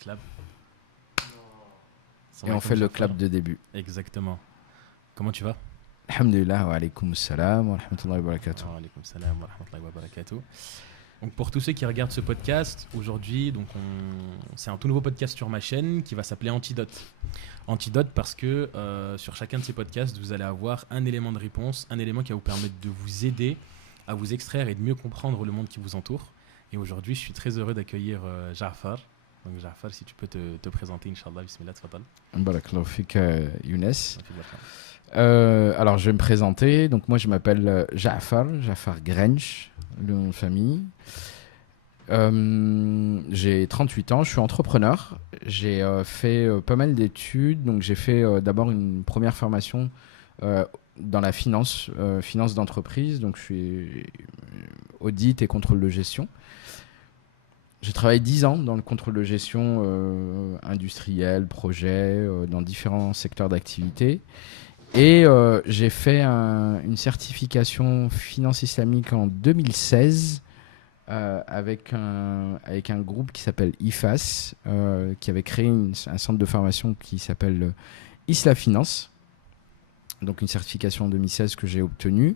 clap. Et on fait le clap de début. Exactement. Comment tu vas? Alhamdulillah, wa alaykoum salam wa rahmatullahi wa barakatuh. Wa alaykoum salam wa rahmatullahi wa barakatuh. Donc pour tous ceux qui regardent ce podcast, aujourd'hui, c'est un tout nouveau podcast sur ma chaîne qui va s'appeler Antidote. Antidote parce que sur chacun de ces podcasts, vous allez avoir un élément de réponse, un élément qui va vous permettre de vous aider à vous extraire et de mieux comprendre le monde qui vous entoure. Et aujourd'hui, je suis très heureux d'accueillir Ja'far. Donc Ja'far, si tu peux te présenter, Inch'Allah, bismillah, tfadal. Barakallahu fik, Younes. Alors, je vais me présenter. Donc, moi, je m'appelle Ja'far Grench, le nom de famille. J'ai 38 ans, je suis entrepreneur. J'ai fait pas mal d'études. Donc, j'ai fait d'abord une première formation dans la finance d'entreprise. Donc, je suis audit et contrôle de gestion. J'ai travaillé 10 ans dans le contrôle de gestion industriel, projet, dans différents secteurs d'activité. Et j'ai fait une certification finance islamique en 2016 avec un groupe qui s'appelle IFAS, qui avait créé un centre de formation qui s'appelle Isla Finance. Donc une certification en 2016 que j'ai obtenue.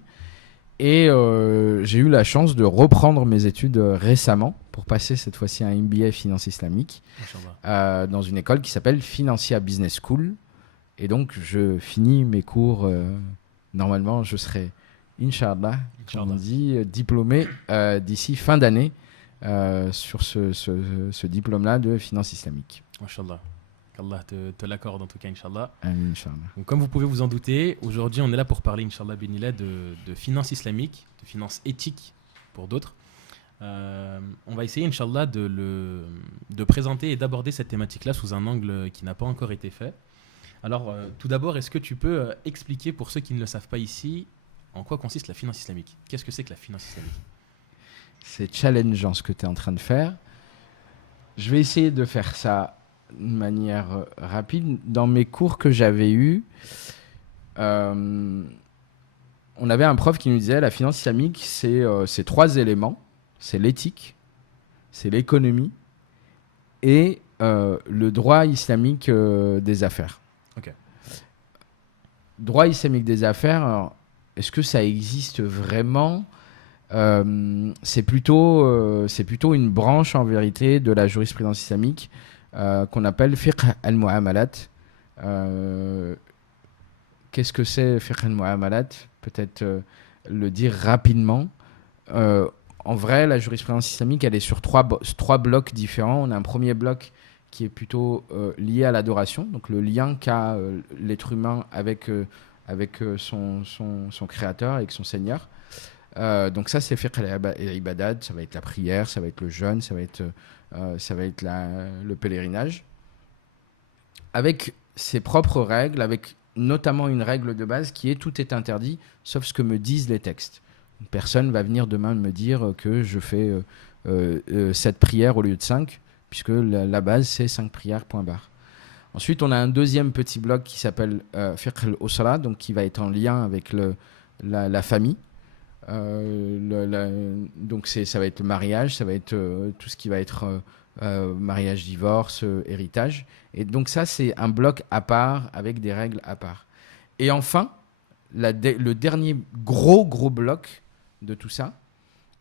Et j'ai eu la chance de reprendre mes études récemment pour passer cette fois-ci un MBA finance islamique dans une école qui s'appelle Financia Business School. Et donc, je finis mes cours. Normalement, je serai, Inch'Allah, comme on dit, diplômé d'ici fin d'année sur ce diplôme-là de finance islamique. Inch'Allah. Qu'Allah te l'accorde en tout cas, Inch'Allah. Inch'Allah. Donc, comme vous pouvez vous en douter, aujourd'hui, on est là pour parler, Inch'Allah, Benillah, de finance islamique, de finance éthique pour d'autres. On va essayer, Inch'Allah, de présenter et d'aborder cette thématique-là sous un angle qui n'a pas encore été fait. Alors, tout d'abord, est-ce que tu peux expliquer pour ceux qui ne le savent pas ici, en quoi consiste la finance islamique? Qu'est-ce que c'est que la finance islamique? C'est challengeant ce que tu es en train de faire. Je vais essayer de faire ça de manière rapide. Dans mes cours que j'avais eus, on avait un prof qui nous disait la finance islamique, c'est 3 éléments. C'est l'éthique, c'est l'économie et le droit islamique des affaires. Okay. Droit islamique des affaires, alors, est-ce que ça existe vraiment? C'est plutôt une branche en vérité de la jurisprudence islamique qu'on appelle fiqh al-mu'amalat. Qu'est-ce que c'est fiqh al-mu'amalat? Peut-être le dire rapidement. En vrai, la jurisprudence islamique, elle est sur 3 blocs différents. On a un premier bloc qui est plutôt lié à l'adoration, donc le lien qu'a l'être humain avec son créateur, avec son Seigneur. Donc ça, c'est fiqh al-ibadat, ça va être la prière, ça va être le jeûne, ça va être le pèlerinage. Avec ses propres règles, avec notamment une règle de base qui est tout est interdit, sauf ce que me disent les textes. Une personne va venir demain me dire que je fais 7 prières au lieu de 5, puisque la base, c'est 5 prières, point barre. Ensuite, on a un deuxième petit bloc qui s'appelle fiqh al-usra, donc qui va être en lien avec la famille. Donc ça va être le mariage, ça va être tout ce qui va être mariage, divorce, héritage. Et donc ça, c'est un bloc à part, avec des règles à part. Et enfin, le dernier gros bloc de tout ça,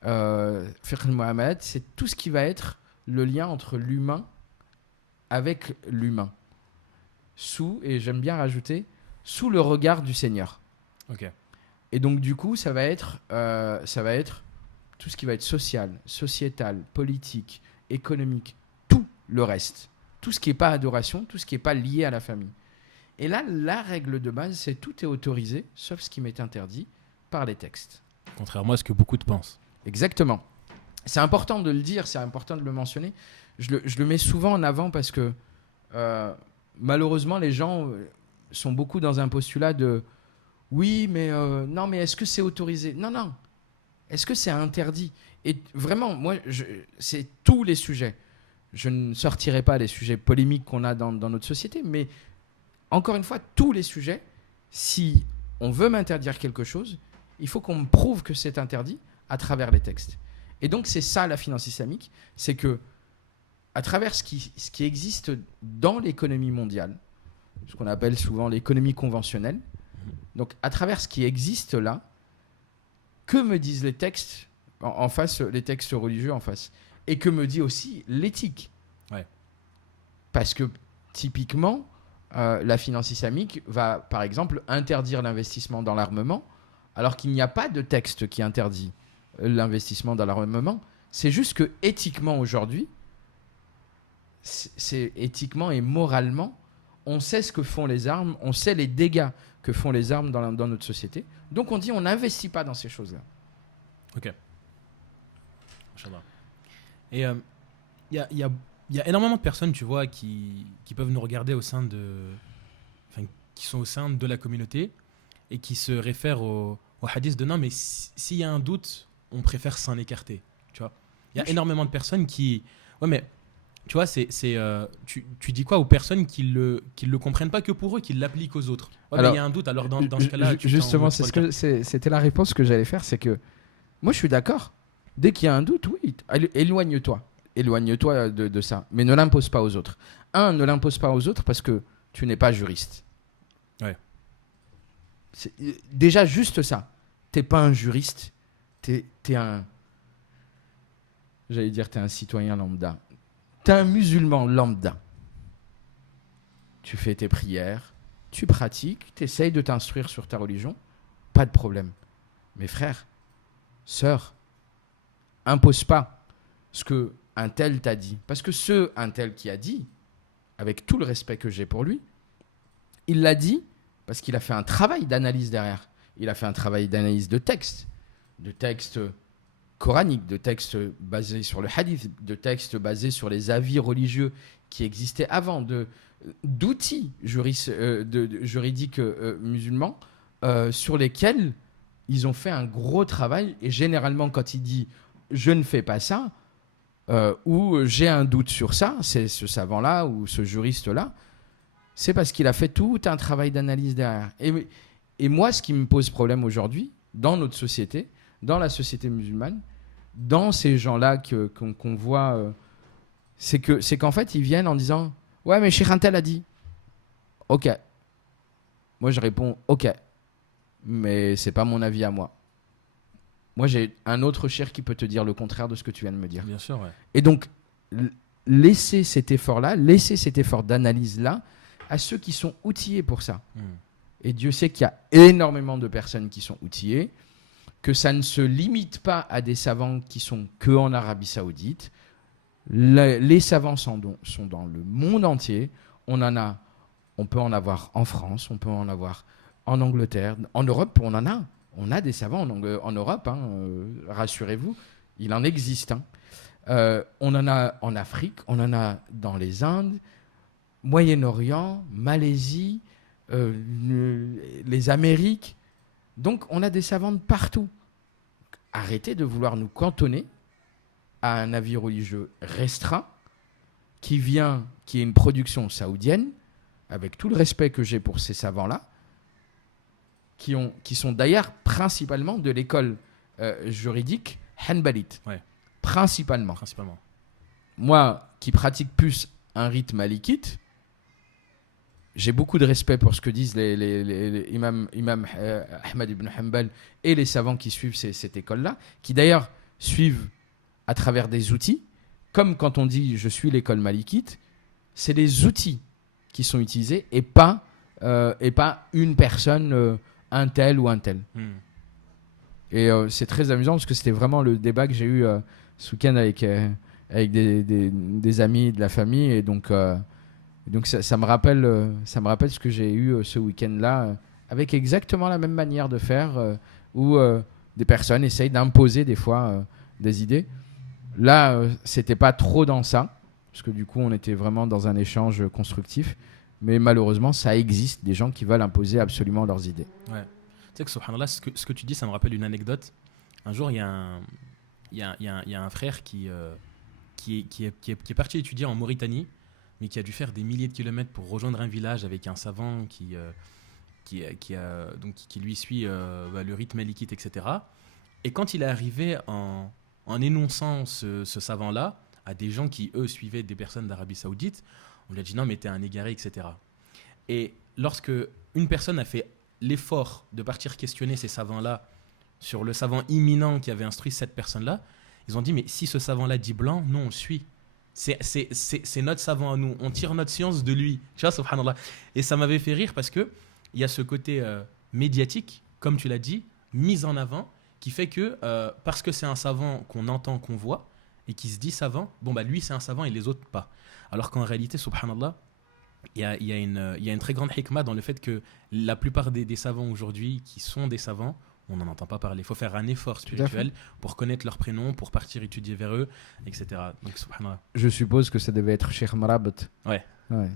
fiqh al-mu'amalat, c'est tout ce qui va être le lien entre l'humain avec l'humain. Et j'aime bien rajouter, sous le regard du Seigneur. Ok. Et donc, du coup, ça va être tout ce qui va être social, sociétal, politique, économique, tout le reste. Tout ce qui n'est pas adoration, tout ce qui n'est pas lié à la famille. Et là, la règle de base, c'est tout est autorisé, sauf ce qui m'est interdit par les textes. Contrairement à ce que beaucoup de pensent. Exactement. C'est important de le dire, c'est important de le mentionner. Je le mets souvent en avant parce que malheureusement, les gens sont beaucoup dans un postulat de oui, mais non, mais est-ce que c'est autorisé? Non. Est-ce que c'est interdit? Et vraiment, moi, c'est tous les sujets. Je ne sortirai pas les sujets polémiques qu'on a dans notre société, mais encore une fois, tous les sujets, si on veut m'interdire quelque chose, il faut qu'on me prouve que c'est interdit à travers les textes. Et donc, c'est ça la finance islamique, c'est que à travers ce qui existe dans l'économie mondiale, ce qu'on appelle souvent l'économie conventionnelle, donc à travers ce qui existe là, que me disent les textes en face, les textes religieux en face, et que me dit aussi l'éthique. Ouais. Parce que typiquement, la finance islamique va par exemple interdire l'investissement dans l'armement, alors qu'il n'y a pas de texte qui interdit l'investissement dans l'armement. C'est juste que éthiquement aujourd'hui, c'est éthiquement et moralement, on sait ce que font les armes, on sait les dégâts que font les armes dans notre société. Donc on dit on n'investit pas dans ces choses-là. Ok. Inch'Allah. Et il y a énormément de personnes, tu vois, qui peuvent nous regarder qui sont au sein de la communauté et qui se réfèrent au hadith de non, mais s'il y a un doute, on préfère s'en écarter. Tu vois, il y a énormément de personnes qui, ouais, mais tu vois, tu dis quoi aux personnes qui le comprennent pas que pour eux, qui l'appliquent aux autres. Ouais, alors, mais il y a un doute. Alors dans ce cas-là, justement, c'était la réponse que j'allais faire, c'est que moi je suis d'accord. Dès qu'il y a un doute, oui, éloigne-toi. Éloigne-toi de ça. Mais ne l'impose pas aux autres. Ne l'impose pas aux autres parce que tu n'es pas juriste. Ouais. C'est, déjà, juste ça. T'es pas un juriste. T'es un... J'allais dire t'es un citoyen lambda. T'es un musulman lambda. Tu fais tes prières, tu pratiques, t'essayes de t'instruire sur ta religion. Pas de problème. Mais frère, sœur, impose pas ce que un tel t'a dit. Parce que un tel qui a dit, avec tout le respect que j'ai pour lui, il l'a dit parce qu'il a fait un travail d'analyse derrière. Il a fait un travail d'analyse de texte coraniques, de textes basés sur le hadith, de textes basés sur les avis religieux qui existaient avant, d'outils juridiques musulmans sur lesquels ils ont fait un gros travail. Et généralement, quand il dit « je ne fais pas ça », ou j'ai un doute sur ça, c'est ce savant-là ou ce juriste-là, c'est parce qu'il a fait tout un travail d'analyse derrière. Et moi, ce qui me pose problème aujourd'hui, dans notre société, dans la société musulmane, dans ces gens-là qu'on voit, c'est qu'en fait, ils viennent en disant « Ouais, mais Cheikh Antel a dit. » Ok. Moi, je réponds « Ok. » Mais c'est pas mon avis à moi. Moi, j'ai un autre cheikh qui peut te dire le contraire de ce que tu viens de me dire. Bien sûr, ouais. Et donc, laissez cet effort-là, laissez cet effort d'analyse-là à ceux qui sont outillés pour ça. Et Dieu sait qu'il y a énormément de personnes qui sont outillées, que ça ne se limite pas à des savants qui sont que en Arabie Saoudite. Les savants sont dans le monde entier. On peut en avoir en France, on peut en avoir en Angleterre, en Europe, on en a. On a des savants en Europe, rassurez-vous, il en existe. On en a en Afrique, on en a dans les Indes, Moyen-Orient, Malaisie, les Amériques. Donc, on a des savants de partout. Arrêtez de vouloir nous cantonner à un avis religieux restreint qui est une production saoudienne, avec tout le respect que j'ai pour ces savants-là, qui sont d'ailleurs principalement de l'école juridique hanbalite. Ouais. Principalement. Moi, qui pratique plus un rite malikite, j'ai beaucoup de respect pour ce que disent les imam Ahmad ibn Hanbal et les savants qui suivent cette école-là, qui d'ailleurs suivent à travers des outils, comme quand on dit « je suis l'école malikite », c'est les outils qui sont utilisés et pas une personne, un tel ou un tel. Et c'est très amusant parce que c'était vraiment le débat que j'ai eu ce week-end avec des amis de la famille. Et donc ça me rappelle ce que j'ai eu ce week-end-là, avec exactement la même manière de faire, où des personnes essayent d'imposer des fois des idées. Là, c'était pas trop dans ça, parce que du coup, on était vraiment dans un échange constructif. Mais malheureusement, ça existe des gens qui veulent imposer absolument leurs idées. Ouais. Tu sais que subhanallah, ce que tu dis, ça me rappelle une anecdote. Un jour, il y a un frère qui est parti étudier en Mauritanie, mais qui a dû faire des milliers de kilomètres pour rejoindre un village avec un savant qui lui suit le rite malikite, etc. Et quand il est arrivé en énonçant ce savant-là, à des gens qui, eux, suivaient des personnes d'Arabie Saoudite. On lui a dit non, mais t'es un égaré, etc. Et lorsque une personne a fait l'effort de partir questionner ces savants-là sur le savant imminent qui avait instruit cette personne-là, ils ont dit mais si ce savant-là dit blanc, nous on le suit. C'est notre savant à nous. On tire notre science de lui. Tu vois, subhanallah. Et ça m'avait fait rire parce qu'il y a ce côté médiatique, comme tu l'as dit, mis en avant, qui fait que parce que c'est un savant qu'on entend, qu'on voit, et qui se dit savant, bon bah lui c'est un savant et les autres pas. Alors qu'en réalité, subhanallah, il y a une très grande hikmah dans le fait que la plupart des savants aujourd'hui qui sont des savants, on n'en entend pas parler. Il faut faire un effort spirituel pour connaître leurs prénoms, pour partir étudier vers eux, etc. Donc, subhanallah. Je suppose que ça devait être Cheikh Marabat. Ouais. Ouais.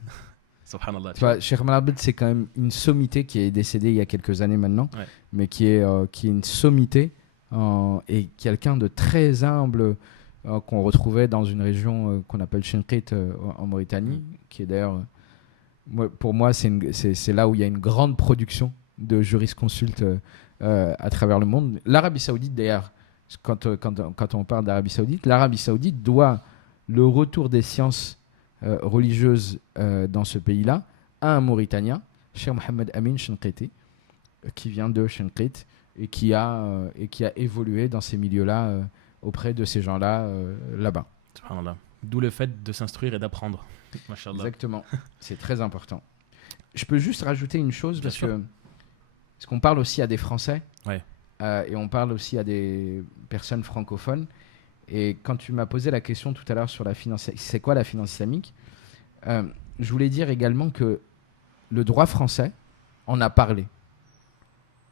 Subhanallah. Cheikh Marabat, c'est quand même une sommité qui est décédée il y a quelques années maintenant, Ouais. mais qui est une sommité et quelqu'un de très humble qu'on retrouvait dans une région qu'on appelle Chinqit en Mauritanie, qui est d'ailleurs, pour moi, c'est là où il y a une grande production de jurisconsultes à travers le monde. L'Arabie Saoudite, d'ailleurs, quand on parle d'Arabie Saoudite, l'Arabie Saoudite doit le retour des sciences religieuses dans ce pays-là à un Mauritanien, Cheikh Mohamed Amin Chinqiti, qui vient de Chinqit et qui a évolué dans ces milieux-là auprès de ces gens-là là-bas. Subhanallah. D'où le fait de s'instruire et d'apprendre. Mashallah. Exactement. C'est très important. Je peux juste rajouter une chose Bien sûr. parce qu'on parle aussi à des Français Ouais. et on parle aussi à des personnes francophones. Et quand tu m'as posé la question tout à l'heure sur la finance, c'est quoi la finance islamique, je voulais dire également que le droit français en a parlé.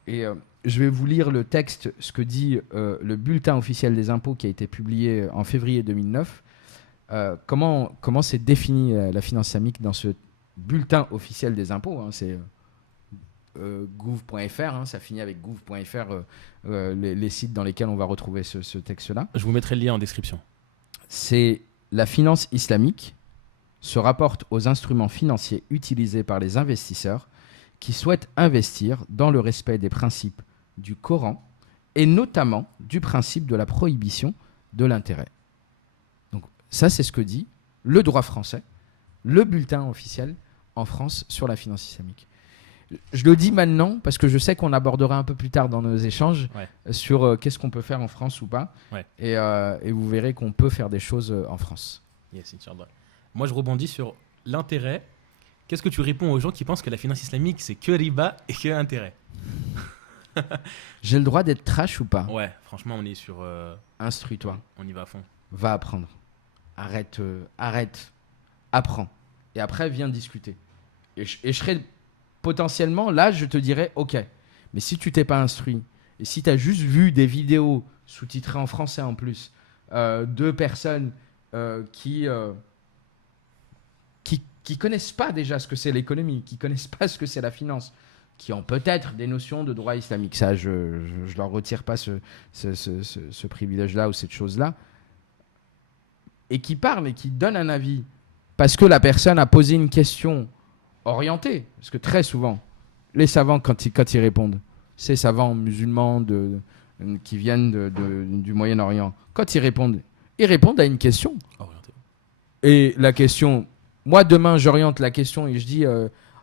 Et je vais vous lire le texte, ce que dit le bulletin officiel des impôts qui a été publié en février 2009. Comment c'est défini la finance islamique dans ce bulletin officiel des impôts, hein, c'est gouv.fr, hein, ça finit avec gouv.fr, les sites dans lesquels on va retrouver ce texte-là. Je vous mettrai le lien en description. C'est la finance islamique se rapporte aux instruments financiers utilisés par les investisseurs qui souhaitent investir dans le respect des principes du Coran et notamment du principe de la prohibition de l'intérêt. Donc ça, c'est ce que dit le droit français, le bulletin officiel en France sur la finance islamique. Je le dis maintenant parce que je sais qu'on abordera un peu plus tard dans nos échanges sur qu'est-ce qu'on peut faire en France ou pas. Ouais. Et vous verrez qu'on peut faire des choses en France. Yes, Inch'Allah. Moi, je rebondis sur l'intérêt. Qu'est-ce que tu réponds aux gens qui pensent que la finance islamique, c'est que riba et que intérêt? J'ai le droit d'être trash ou pas? Ouais, franchement, on est sur... Instruis-toi. On y va à fond. Va apprendre. Arrête. Apprends. Et après, viens discuter. Et je serai potentiellement, là, je te dirais, ok. Mais si tu t'es pas instruit, et si tu as juste vu des vidéos sous-titrées en français en plus, de personnes qui connaissce pas déjà ce que c'est l'économie, qui connaissent pas ce que c'est la finance, qui ont peut-être des notions de droit islamique, ça, je leur retire pas ce privilège-là ou cette chose-là, et qui parlent et qui donnent un avis parce que la personne a posé une question orientée, parce que très souvent, les savants, quand ils répondent, ces savants musulmans qui viennent du Moyen-Orient, quand ils répondent à une question. Orienté. Et la question, moi demain j'oriente la question et je dis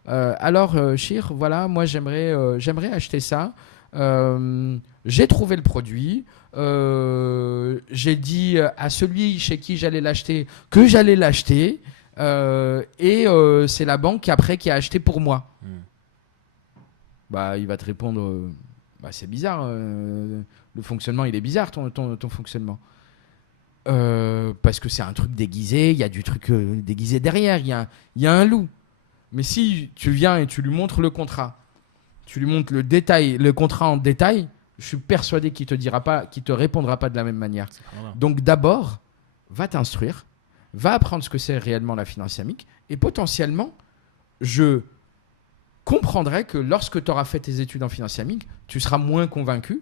alors Chir, voilà, moi j'aimerais acheter ça. J'ai trouvé le produit. J'ai dit à celui chez qui j'allais l'acheter que j'allais l'acheter. Et c'est la banque après qui a acheté pour moi. Bah, il va te répondre c'est bizarre, le fonctionnement il est bizarre, ton fonctionnement, parce que c'est un truc déguisé, il y a du truc déguisé derrière, il y a un loup. Mais si tu viens et tu lui montres le contrat, tu lui montres le contrat en détail, je suis persuadé qu'il te répondra pas de la même manière. Donc d'abord, va t'instruire, va apprendre ce que c'est réellement la finance islamique, et potentiellement, je comprendrai que lorsque tu auras fait tes études en finance islamique, tu seras moins convaincu.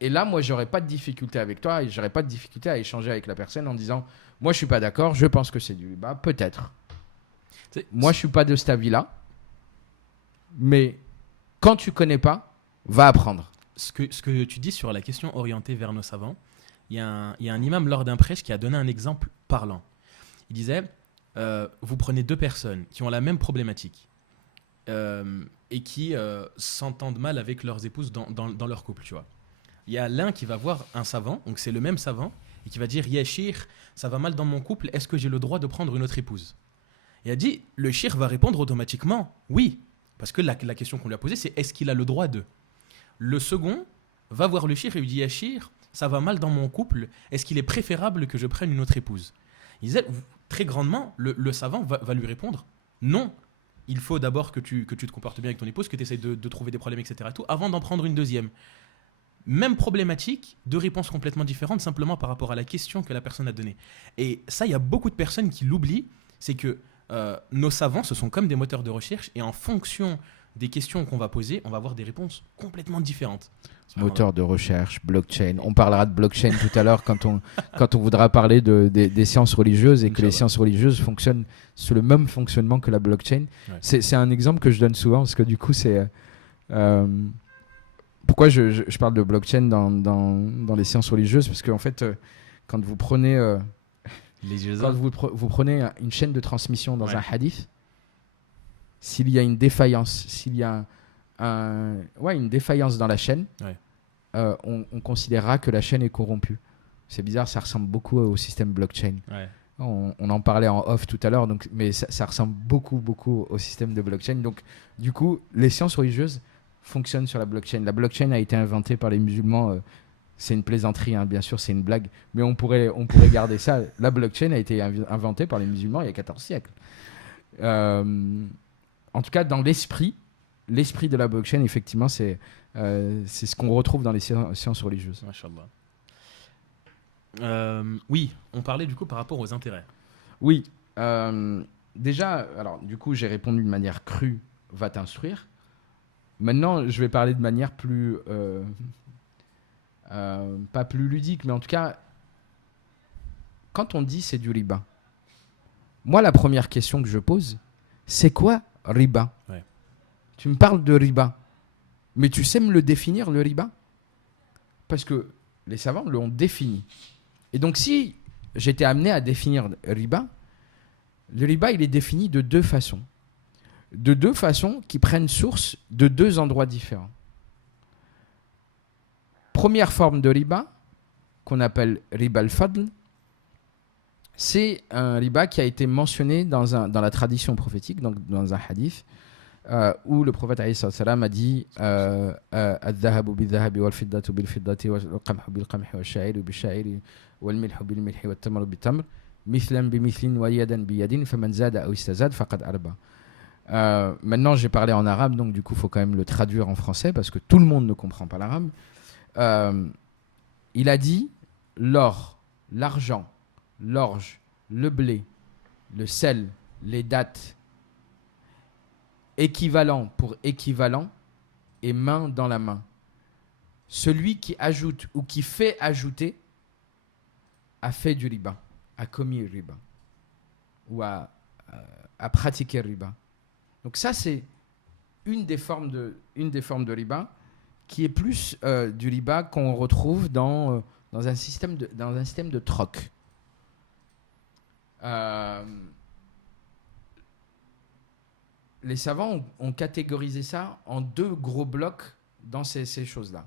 Et là, moi, j'aurais pas de difficulté avec toi et j'aurais pas de difficulté à échanger avec la personne en disant « Moi, je suis pas d'accord, je pense que c'est du riba, peut-être. Moi, je suis pas de cet avis-là. Mais quand tu connais pas, va apprendre. » Ce que tu dis sur la question orientée vers nos savants, il y a un imam lors d'un prêche qui a donné un exemple parlant. Il disait, vous prenez deux personnes qui ont la même problématique et qui s'entendent mal avec leurs épouses dans leur couple, tu vois. Il y a l'un qui va voir un savant, donc c'est le même savant, et qui va dire, Ya shir, ça va mal dans mon couple, est-ce que j'ai le droit de prendre une autre épouse? Et a dit, le shir va répondre automatiquement, oui, parce que la question qu'on lui a posée, c'est est-ce qu'il a le droit de? Le second va voir le shir et lui dit, Ya shir, ça va mal dans mon couple, est-ce qu'il est préférable que je prenne une autre épouse? Il disait, très grandement, le savant va lui répondre, non, il faut d'abord que tu te comportes bien avec ton épouse, que tu essaies de trouver des problèmes, etc., tout, avant d'en prendre une deuxième. Même problématique, deux réponses complètement différentes, simplement par rapport à la question que la personne a donnée. Et ça, il y a beaucoup de personnes qui l'oublient, c'est que nos savants, ce sont comme des moteurs de recherche, et en fonction des questions qu'on va poser, on va avoir des réponses complètement différentes. Moteur de recherche, blockchain. On parlera de blockchain tout à l'heure quand on voudra parler des sciences religieuses et que les sciences religieuses fonctionnent sous le même fonctionnement que la blockchain. Ouais. C'est un exemple que je donne souvent parce que du coup, c'est... pourquoi je parle de blockchain dans les sciences religieuses? Parce qu'en fait, quand vous prenez... quand vous prenez une chaîne de transmission dans un hadith, s'il y a une défaillance, s'il y a une défaillance dans la chaîne, on considérera que la chaîne est corrompue. C'est bizarre, ça ressemble beaucoup au système blockchain. Ouais. On en parlait en off tout à l'heure, mais ça ressemble beaucoup au système de blockchain. Donc, du coup, les sciences religieuses fonctionnent sur la blockchain. La blockchain a été inventée par les musulmans. C'est une plaisanterie, hein, bien sûr, c'est une blague. Mais on pourrait garder ça. La blockchain a été inventée par les musulmans il y a 14 siècles. En tout cas, dans l'esprit de la blockchain, effectivement, c'est ce qu'on retrouve dans les sciences religieuses. Masha'Allah. Oui, on parlait du coup par rapport aux intérêts. Oui. Déjà, alors du coup, j'ai répondu de manière crue, va t'instruire. Maintenant, je vais parler de manière plus... pas plus ludique, mais en tout cas, quand on dit c'est du riba, moi, la première question que je pose, c'est quoi riba? Tu me parles de riba, mais tu sais me le définir, le riba? Parce que les savants l'ont défini. Et donc, si j'étais amené à définir riba, le riba, il est défini de deux façons. De deux façons qui prennent source de deux endroits différents. Première forme de riba, qu'on appelle riba al-fadl, c'est un riba qui a été mentionné dans la tradition prophétique, donc dans un hadith, où le prophète alayhi salam a dit al-dhahabu bil-dhahabi wal-fiddatu bil-fiddati wal-qamhu bil-qamhi wal-sha'iru bil-sha'iri wal-milhu bil-milhi wat-tamru bit-tamr mithlan bi-mithlin wa yadan bi-yadin faman zada aw istazad faqad arba. Maintenant, j'ai parlé en arabe, donc du coup, il faut quand même le traduire en français parce que tout le monde ne comprend pas l'arabe. Il a dit l'or, l'argent, l'orge, le blé, le sel, les dattes, équivalent pour équivalent et main dans la main. Celui qui ajoute ou qui fait ajouter a fait du riba, a commis le riba ou a pratiqué le riba. Donc ça, c'est une des formes de riba qui est plus du riba qu'on retrouve dans un système de troc. Les savants ont catégorisé ça en deux gros blocs dans ces choses-là.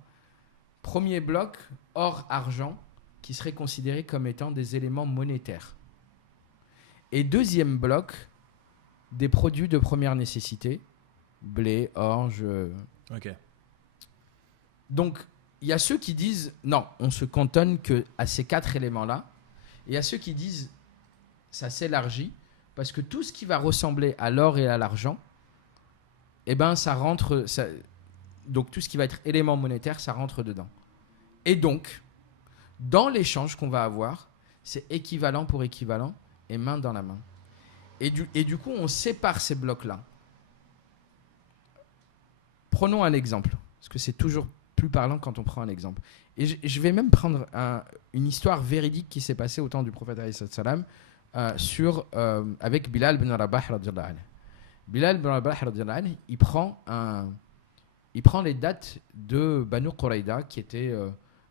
Premier bloc, or, argent, qui serait considéré comme étant des éléments monétaires. Et deuxième bloc, des produits de première nécessité, blé, orge. Ok. Donc, il y a ceux qui disent non, on se cantonne qu'à ces quatre éléments-là. Et il y a ceux qui disent ça s'élargit parce que tout ce qui va ressembler à l'or et à l'argent, eh ben, ça rentre. Donc, tout ce qui va être élément monétaire, ça rentre dedans. Et donc, dans l'échange qu'on va avoir, c'est équivalent pour équivalent et main dans la main. Et du coup, on sépare ces blocs-là. Prenons un exemple, parce que c'est toujours plus parlant quand on prend un exemple. Et je vais même prendre une histoire véridique qui s'est passée au temps du prophète alayhi salam avec Bilal ibn Rabah radhiyallahu anhu. Bilal ibn Rabah radhiyallahu anhu, il prend les dates de Banu Quraïda qui étaient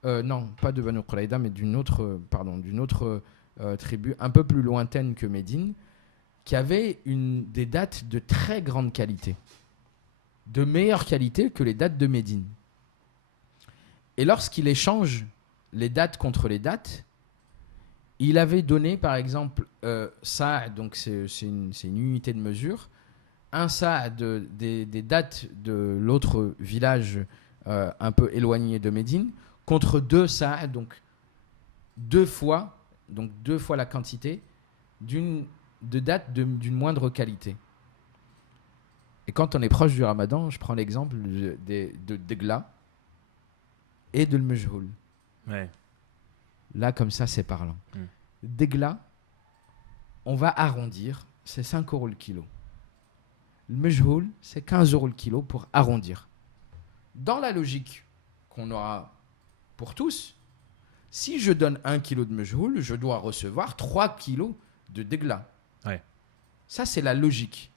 Non, pas de Banu Quraïda, mais d'une autre tribu un peu plus lointaine que Médine, qui avait des dattes de très grande qualité, de meilleure qualité que les dattes de Médine. Et lorsqu'il échange les dattes contre les dattes, il avait donné, par exemple, ça, donc c'est une unité de mesure, un ça des dattes de l'autre village un peu éloigné de Médine, contre 2 ça, donc 2 fois la quantité de dattes d'une moindre qualité. Et quand on est proche du Ramadan, je prends l'exemple de Degla et de l'Mejhoul. Ouais. Là, comme ça, c'est parlant. Degla, on va arrondir, c'est 5 € le kilo. Le Mejhoul, c'est 15 € le kilo pour arrondir. Dans la logique qu'on aura pour tous, si je donne 1 kilo de Mejhoul, je dois recevoir 3 kilos de Degla. Ouais. Ça, c'est la logique.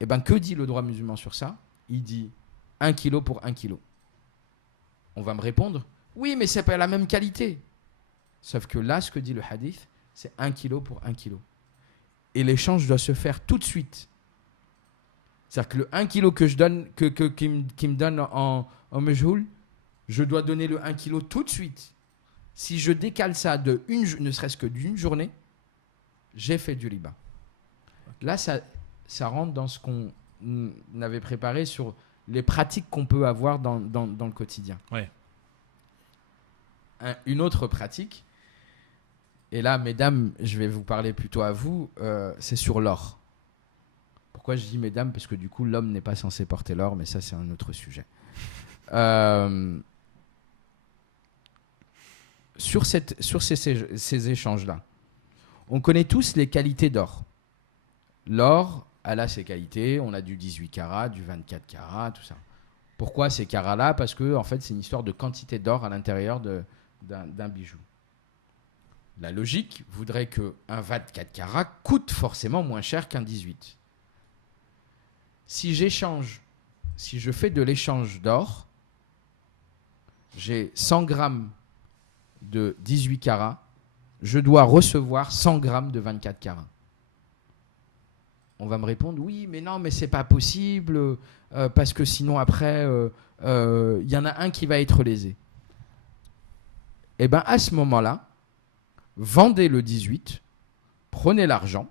Et bien, que dit le droit musulman sur ça? Il dit 1 kilo pour 1 kilo. On va me répondre, oui, mais c'est pas la même qualité. Sauf que là, ce que dit le hadith, c'est 1 kilo pour 1 kilo. Et l'échange doit se faire tout de suite. C'est-à-dire que le 1 kilo que je donne, qui me donne en Mejhoul, je dois donner le 1 kilo tout de suite. Si je décale ça ne serait-ce que d'une journée, j'ai fait du riba. Là, ça rentre dans ce qu'on avait préparé sur les pratiques qu'on peut avoir dans le quotidien. Ouais. Une autre pratique, et là, mesdames, je vais vous parler plutôt à vous, c'est sur l'or. Pourquoi je dis mesdames? Parce que du coup, l'homme n'est pas censé porter l'or, mais ça, c'est un autre sujet. Sur ces échanges-là, on connaît tous les qualités d'or. L'or, elle a ses qualités. On a du 18 carats, du 24 carats, tout ça. Pourquoi ces carats-là? Parce que, en fait, c'est une histoire de quantité d'or à l'intérieur d'un bijou. La logique voudrait qu'un 24 carats coûte forcément moins cher qu'un 18. Si je fais de l'échange d'or, j'ai 100 grammes de 18 carats, je dois recevoir 100 grammes de 24 carats. On va me répondre, oui, mais non, mais c'est pas possible, parce que sinon après, y en a un qui va être lésé. Et bien à ce moment-là, vendez le 18, prenez l'argent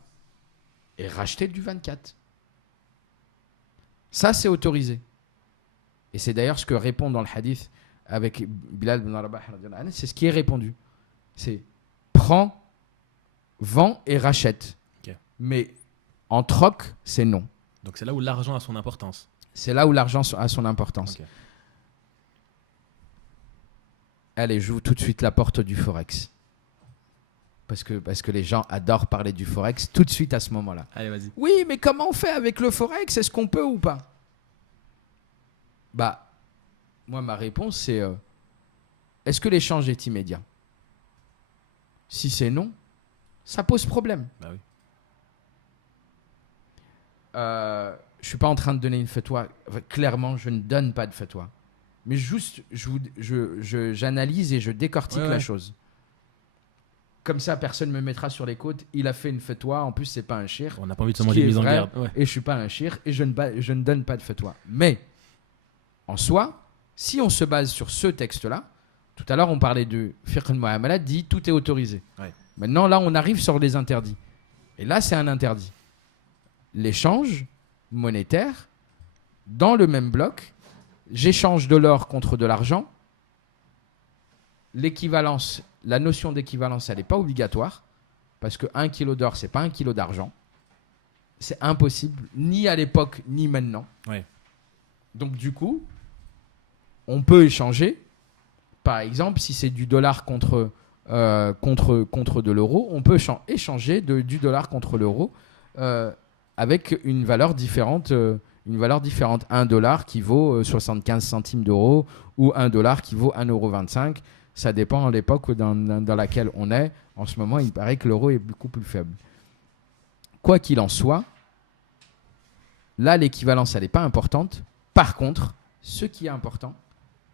et rachetez du 24. Ça, c'est autorisé. Et c'est d'ailleurs ce que répond dans le hadith avec Bilal ibn Rabah, c'est ce qui est répondu. C'est prends, vends et rachète. Okay. Mais en troc, c'est non. Donc c'est là où l'argent a son importance. C'est là où l'argent a son importance. Okay. Allez, j'ouvre tout de suite la porte du Forex. Parce que les gens adorent parler du Forex tout de suite à ce moment-là. Allez, vas-y. Oui, mais comment on fait avec le Forex? Est-ce qu'on peut ou pas? Bah, moi, ma réponse, c'est est-ce que l'échange est immédiat? Si c'est non, ça pose problème. Bah oui. Je ne suis pas en train de donner une fatwa. Clairement, je ne donne pas de fatwa. Mais juste, j'analyse et je décortique la chose. Comme ça, personne ne me mettra sur les côtes. Il a fait une fatwa. En plus, ce n'est pas un shir. On n'a pas envie de se manger mise en garde. Ouais. Et je ne suis pas un shir et je ne donne pas de fatwa. Mais, en soi, si on se base sur ce texte-là, tout à l'heure, on parlait de fiqh al-mu'amala, dit tout est autorisé. Ouais. Maintenant, là, on arrive sur les interdits. Et là, c'est un interdit. L'échange monétaire, dans le même bloc, j'échange de l'or contre de l'argent. L'équivalence, la notion d'équivalence, elle n'est pas obligatoire, parce que 1 kilo d'or, ce n'est pas 1 kilo d'argent. C'est impossible, ni à l'époque, ni maintenant. Ouais. Donc, du coup, on peut échanger. Par exemple, si c'est du dollar contre de l'euro, on peut échanger du dollar contre l'euro avec une valeur différente. Un dollar qui vaut 75 centimes d'euros ou un dollar qui vaut 1,25 €. Ça dépend de l'époque dans laquelle on est. En ce moment, il paraît que l'euro est beaucoup plus faible. Quoi qu'il en soit, là, l'équivalence, elle n'est pas importante. Par contre, ce qui est important,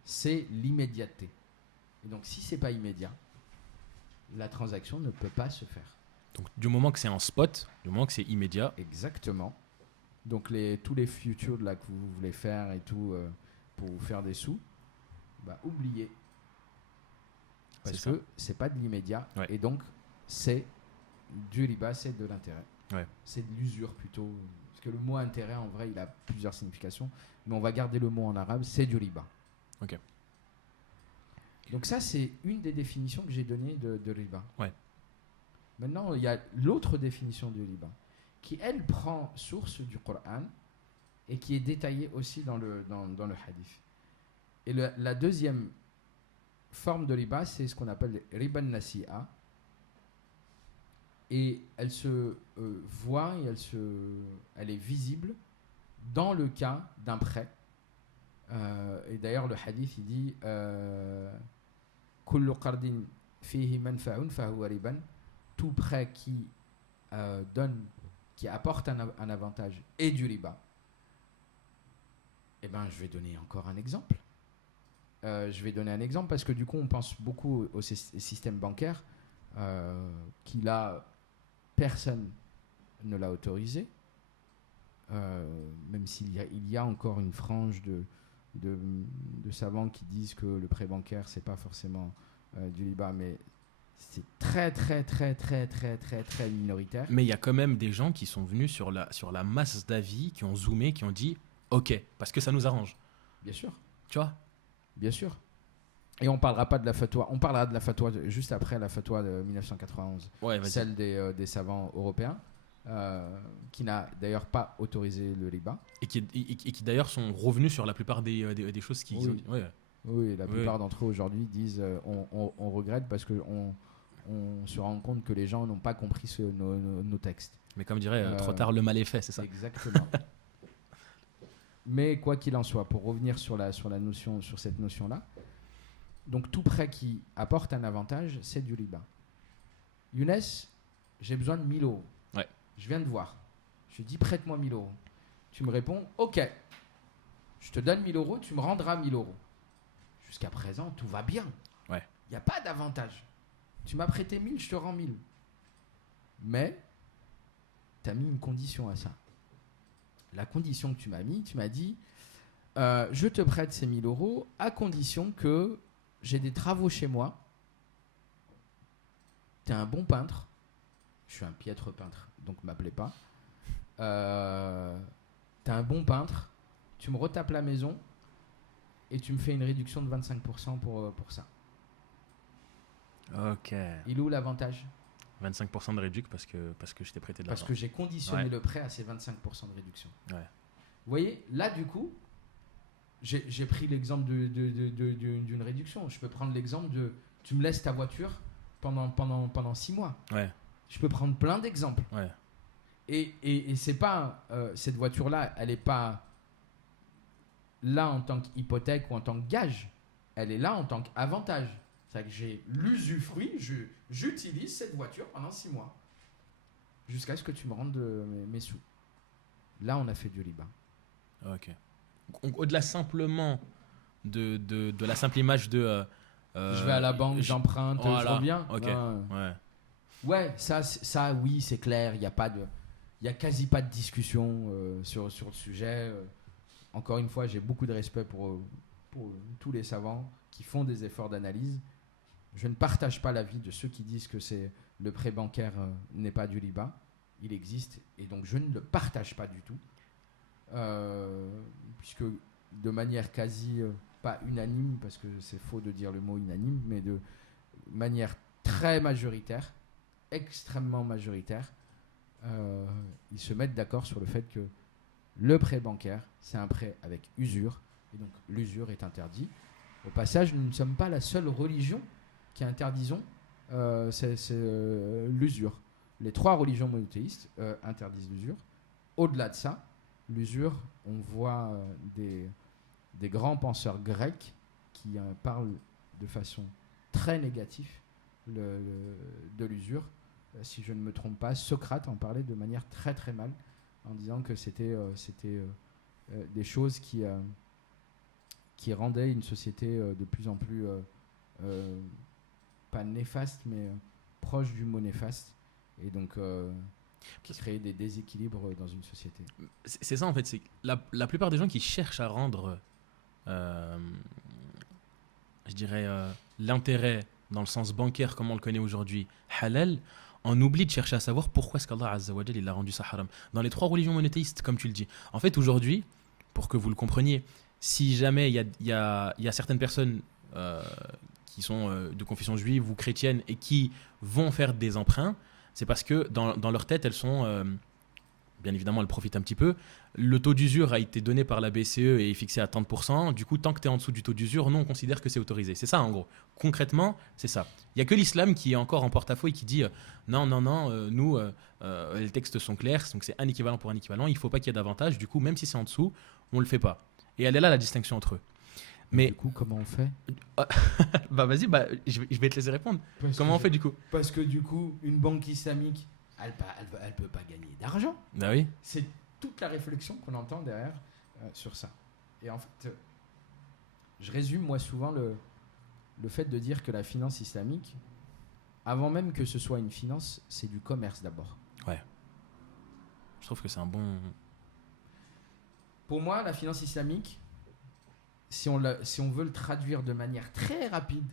c'est l'immédiateté. Et donc, si c'est pas immédiat, la transaction ne peut pas se faire. Donc du moment que c'est en spot, du moment que c'est immédiat. Exactement. Donc tous les futures là, que vous voulez faire et tout pour vous faire des sous, bah, oubliez. Parce que c'est pas de l'immédiat. Ouais. Et donc, c'est du riba, c'est de l'intérêt. Ouais. C'est de l'usure plutôt. Parce que le mot intérêt, en vrai, il a plusieurs significations. Mais on va garder le mot en arabe, c'est du riba. Ok. Donc ça, c'est une des définitions que j'ai données de riba. Ouais. Maintenant, il y a l'autre définition du riba, qui, elle, prend source du Coran et qui est détaillée aussi dans le hadith. Et la deuxième forme de riba, c'est ce qu'on appelle riba nasi'a. Et elle se voit et elle est visible dans le cas d'un prêt. Et d'ailleurs, le hadith, il dit kullu qardin fihi manfa'un fahuwa riban. Tout prêt qui qui apporte un avantage et du riba. Eh ben, je vais donner encore un exemple. Je vais donner un exemple parce que du coup, on pense beaucoup au système bancaire qui là, personne ne l'a autorisé. Même s'il y a encore une frange de savants qui disent que le prêt bancaire, c'est pas forcément du riba, mais c'est très minoritaire. Mais il y a quand même des gens qui sont venus sur la masse d'avis, qui ont zoomé, qui ont dit ok, parce que ça nous arrange. Bien sûr. Tu vois ? Bien sûr. Et on parlera pas de la fatwa. On parlera de la fatwa juste après la fatwa de 1991. Ouais, vas-y. Celle des savants européens, qui n'a d'ailleurs pas autorisé le riba. Et qui d'ailleurs sont revenus sur la plupart des choses qui... Oui. Ouais. Oui, la plupart d'entre eux aujourd'hui disent on regrette parce qu'on se rend compte que les gens n'ont pas compris nos textes. Mais comme dirait, trop tard le mal est fait, c'est ça ? Exactement. Mais quoi qu'il en soit, pour revenir sur cette notion-là, donc tout prêt qui apporte un avantage, c'est du riba. Younes, j'ai besoin de 1000 euros. Ouais. Je viens de voir. Je dis prête-moi 1000 euros. Tu me réponds, ok. Je te donne 1000 euros, tu me rendras 1000 euros. Jusqu'à présent, tout va bien. Ouais. Il n'y a pas d'avantage. Tu m'as prêté 1000, je te rends 1000. Mais, tu as mis une condition à ça. La condition que tu m'as dit, je te prête ces 1000 euros à condition que j'ai des travaux chez moi. Tu es un bon peintre. Je suis un piètre peintre, donc m'appelez pas. Tu es un bon peintre. Tu me retapes la maison et tu me fais une réduction de 25% pour ça. Ok. Il est où l'avantage ? 25% de réduction parce que je t'ai prêté de l'argent. Parce que j'ai conditionné le prêt à ces 25% de réduction. Ouais. Vous voyez, là du coup, j'ai pris l'exemple d'une réduction. Je peux prendre l'exemple de tu me laisses ta voiture pendant 6 mois. Ouais. Je peux prendre plein d'exemples. Ouais. Et c'est pas cette voiture-là, elle n'est pas là en tant qu'hypothèque ou en tant que gage. Elle est là en tant qu'avantage. C'est-à-dire que j'ai l'usufruit, j'utilise cette voiture pendant 6 mois. Jusqu'à ce que tu me rendes mes sous. Là, on a fait du riba. Ok. Donc, au-delà simplement de la simple image de... je vais à la banque, j'emprunte, voilà. je reviens. Ok. Ouais, ça, oui, c'est clair. Il y a quasi pas de discussion sur le sujet. Encore une fois, j'ai beaucoup de respect pour tous les savants qui font des efforts d'analyse. Je ne partage pas l'avis de ceux qui disent que le prêt bancaire n'est pas du riba. Il existe et donc je ne le partage pas du tout. Puisque de manière quasi pas unanime, parce que c'est faux de dire le mot unanime, mais de manière très majoritaire, extrêmement majoritaire, ils se mettent d'accord sur le fait que le prêt bancaire, c'est un prêt avec usure, et donc l'usure est interdite. Au passage, nous ne sommes pas la seule religion qui interdisons l'usure. Les 3 religions monothéistes interdisent l'usure. Au-delà de ça, l'usure, on voit des grands penseurs grecs qui parlent de façon très négative de l'usure. Si je ne me trompe pas, Socrate en parlait de manière très très mal, en disant que c'était des choses qui rendaient une société de plus en plus pas néfaste, mais proche du mot néfaste, et donc qui crée des déséquilibres dans une société. C'est ça en fait, c'est que la plupart des gens qui cherchent à rendre, euh, je dirais, l'intérêt dans le sens bancaire comme on le connaît aujourd'hui, halal, on oublie de chercher à savoir pourquoi est-ce qu'Allah Azza wa Jal, il a rendu ça haram. Dans les 3 religions monothéistes, comme tu le dis. En fait, aujourd'hui, pour que vous le compreniez, si jamais il y a certaines personnes qui sont de confession juive ou chrétienne et qui vont faire des emprunts, c'est parce que dans leur tête, elles sont, bien évidemment, elles profitent un petit peu. Le taux d'usure a été donné par la BCE et est fixé à 30%. Du coup, tant que tu es en dessous du taux d'usure, nous, on considère que c'est autorisé. C'est ça, en gros. Concrètement, c'est ça. Il n'y a que l'islam qui est encore en porte-à-faux et qui dit non, non, non, nous, les textes sont clairs, donc c'est un équivalent pour un équivalent. Il ne faut pas qu'il y ait d'avantage. Du coup, même si c'est en dessous, on ne le fait pas. Et elle est là, la distinction entre eux. Mais du coup, comment on fait? bah vas-y, je vais te laisser répondre. Comment on fait du coup? Parce que du coup, une banque islamique, elle peut pas gagner d'argent. Bah oui. C'est toute la réflexion qu'on entend derrière sur ça. Et en fait, je résume moi souvent le fait de dire que la finance islamique, avant même que ce soit une finance, c'est du commerce d'abord. Ouais. Je trouve que c'est un bon... Pour moi, la finance islamique, si on veut le traduire de manière très rapide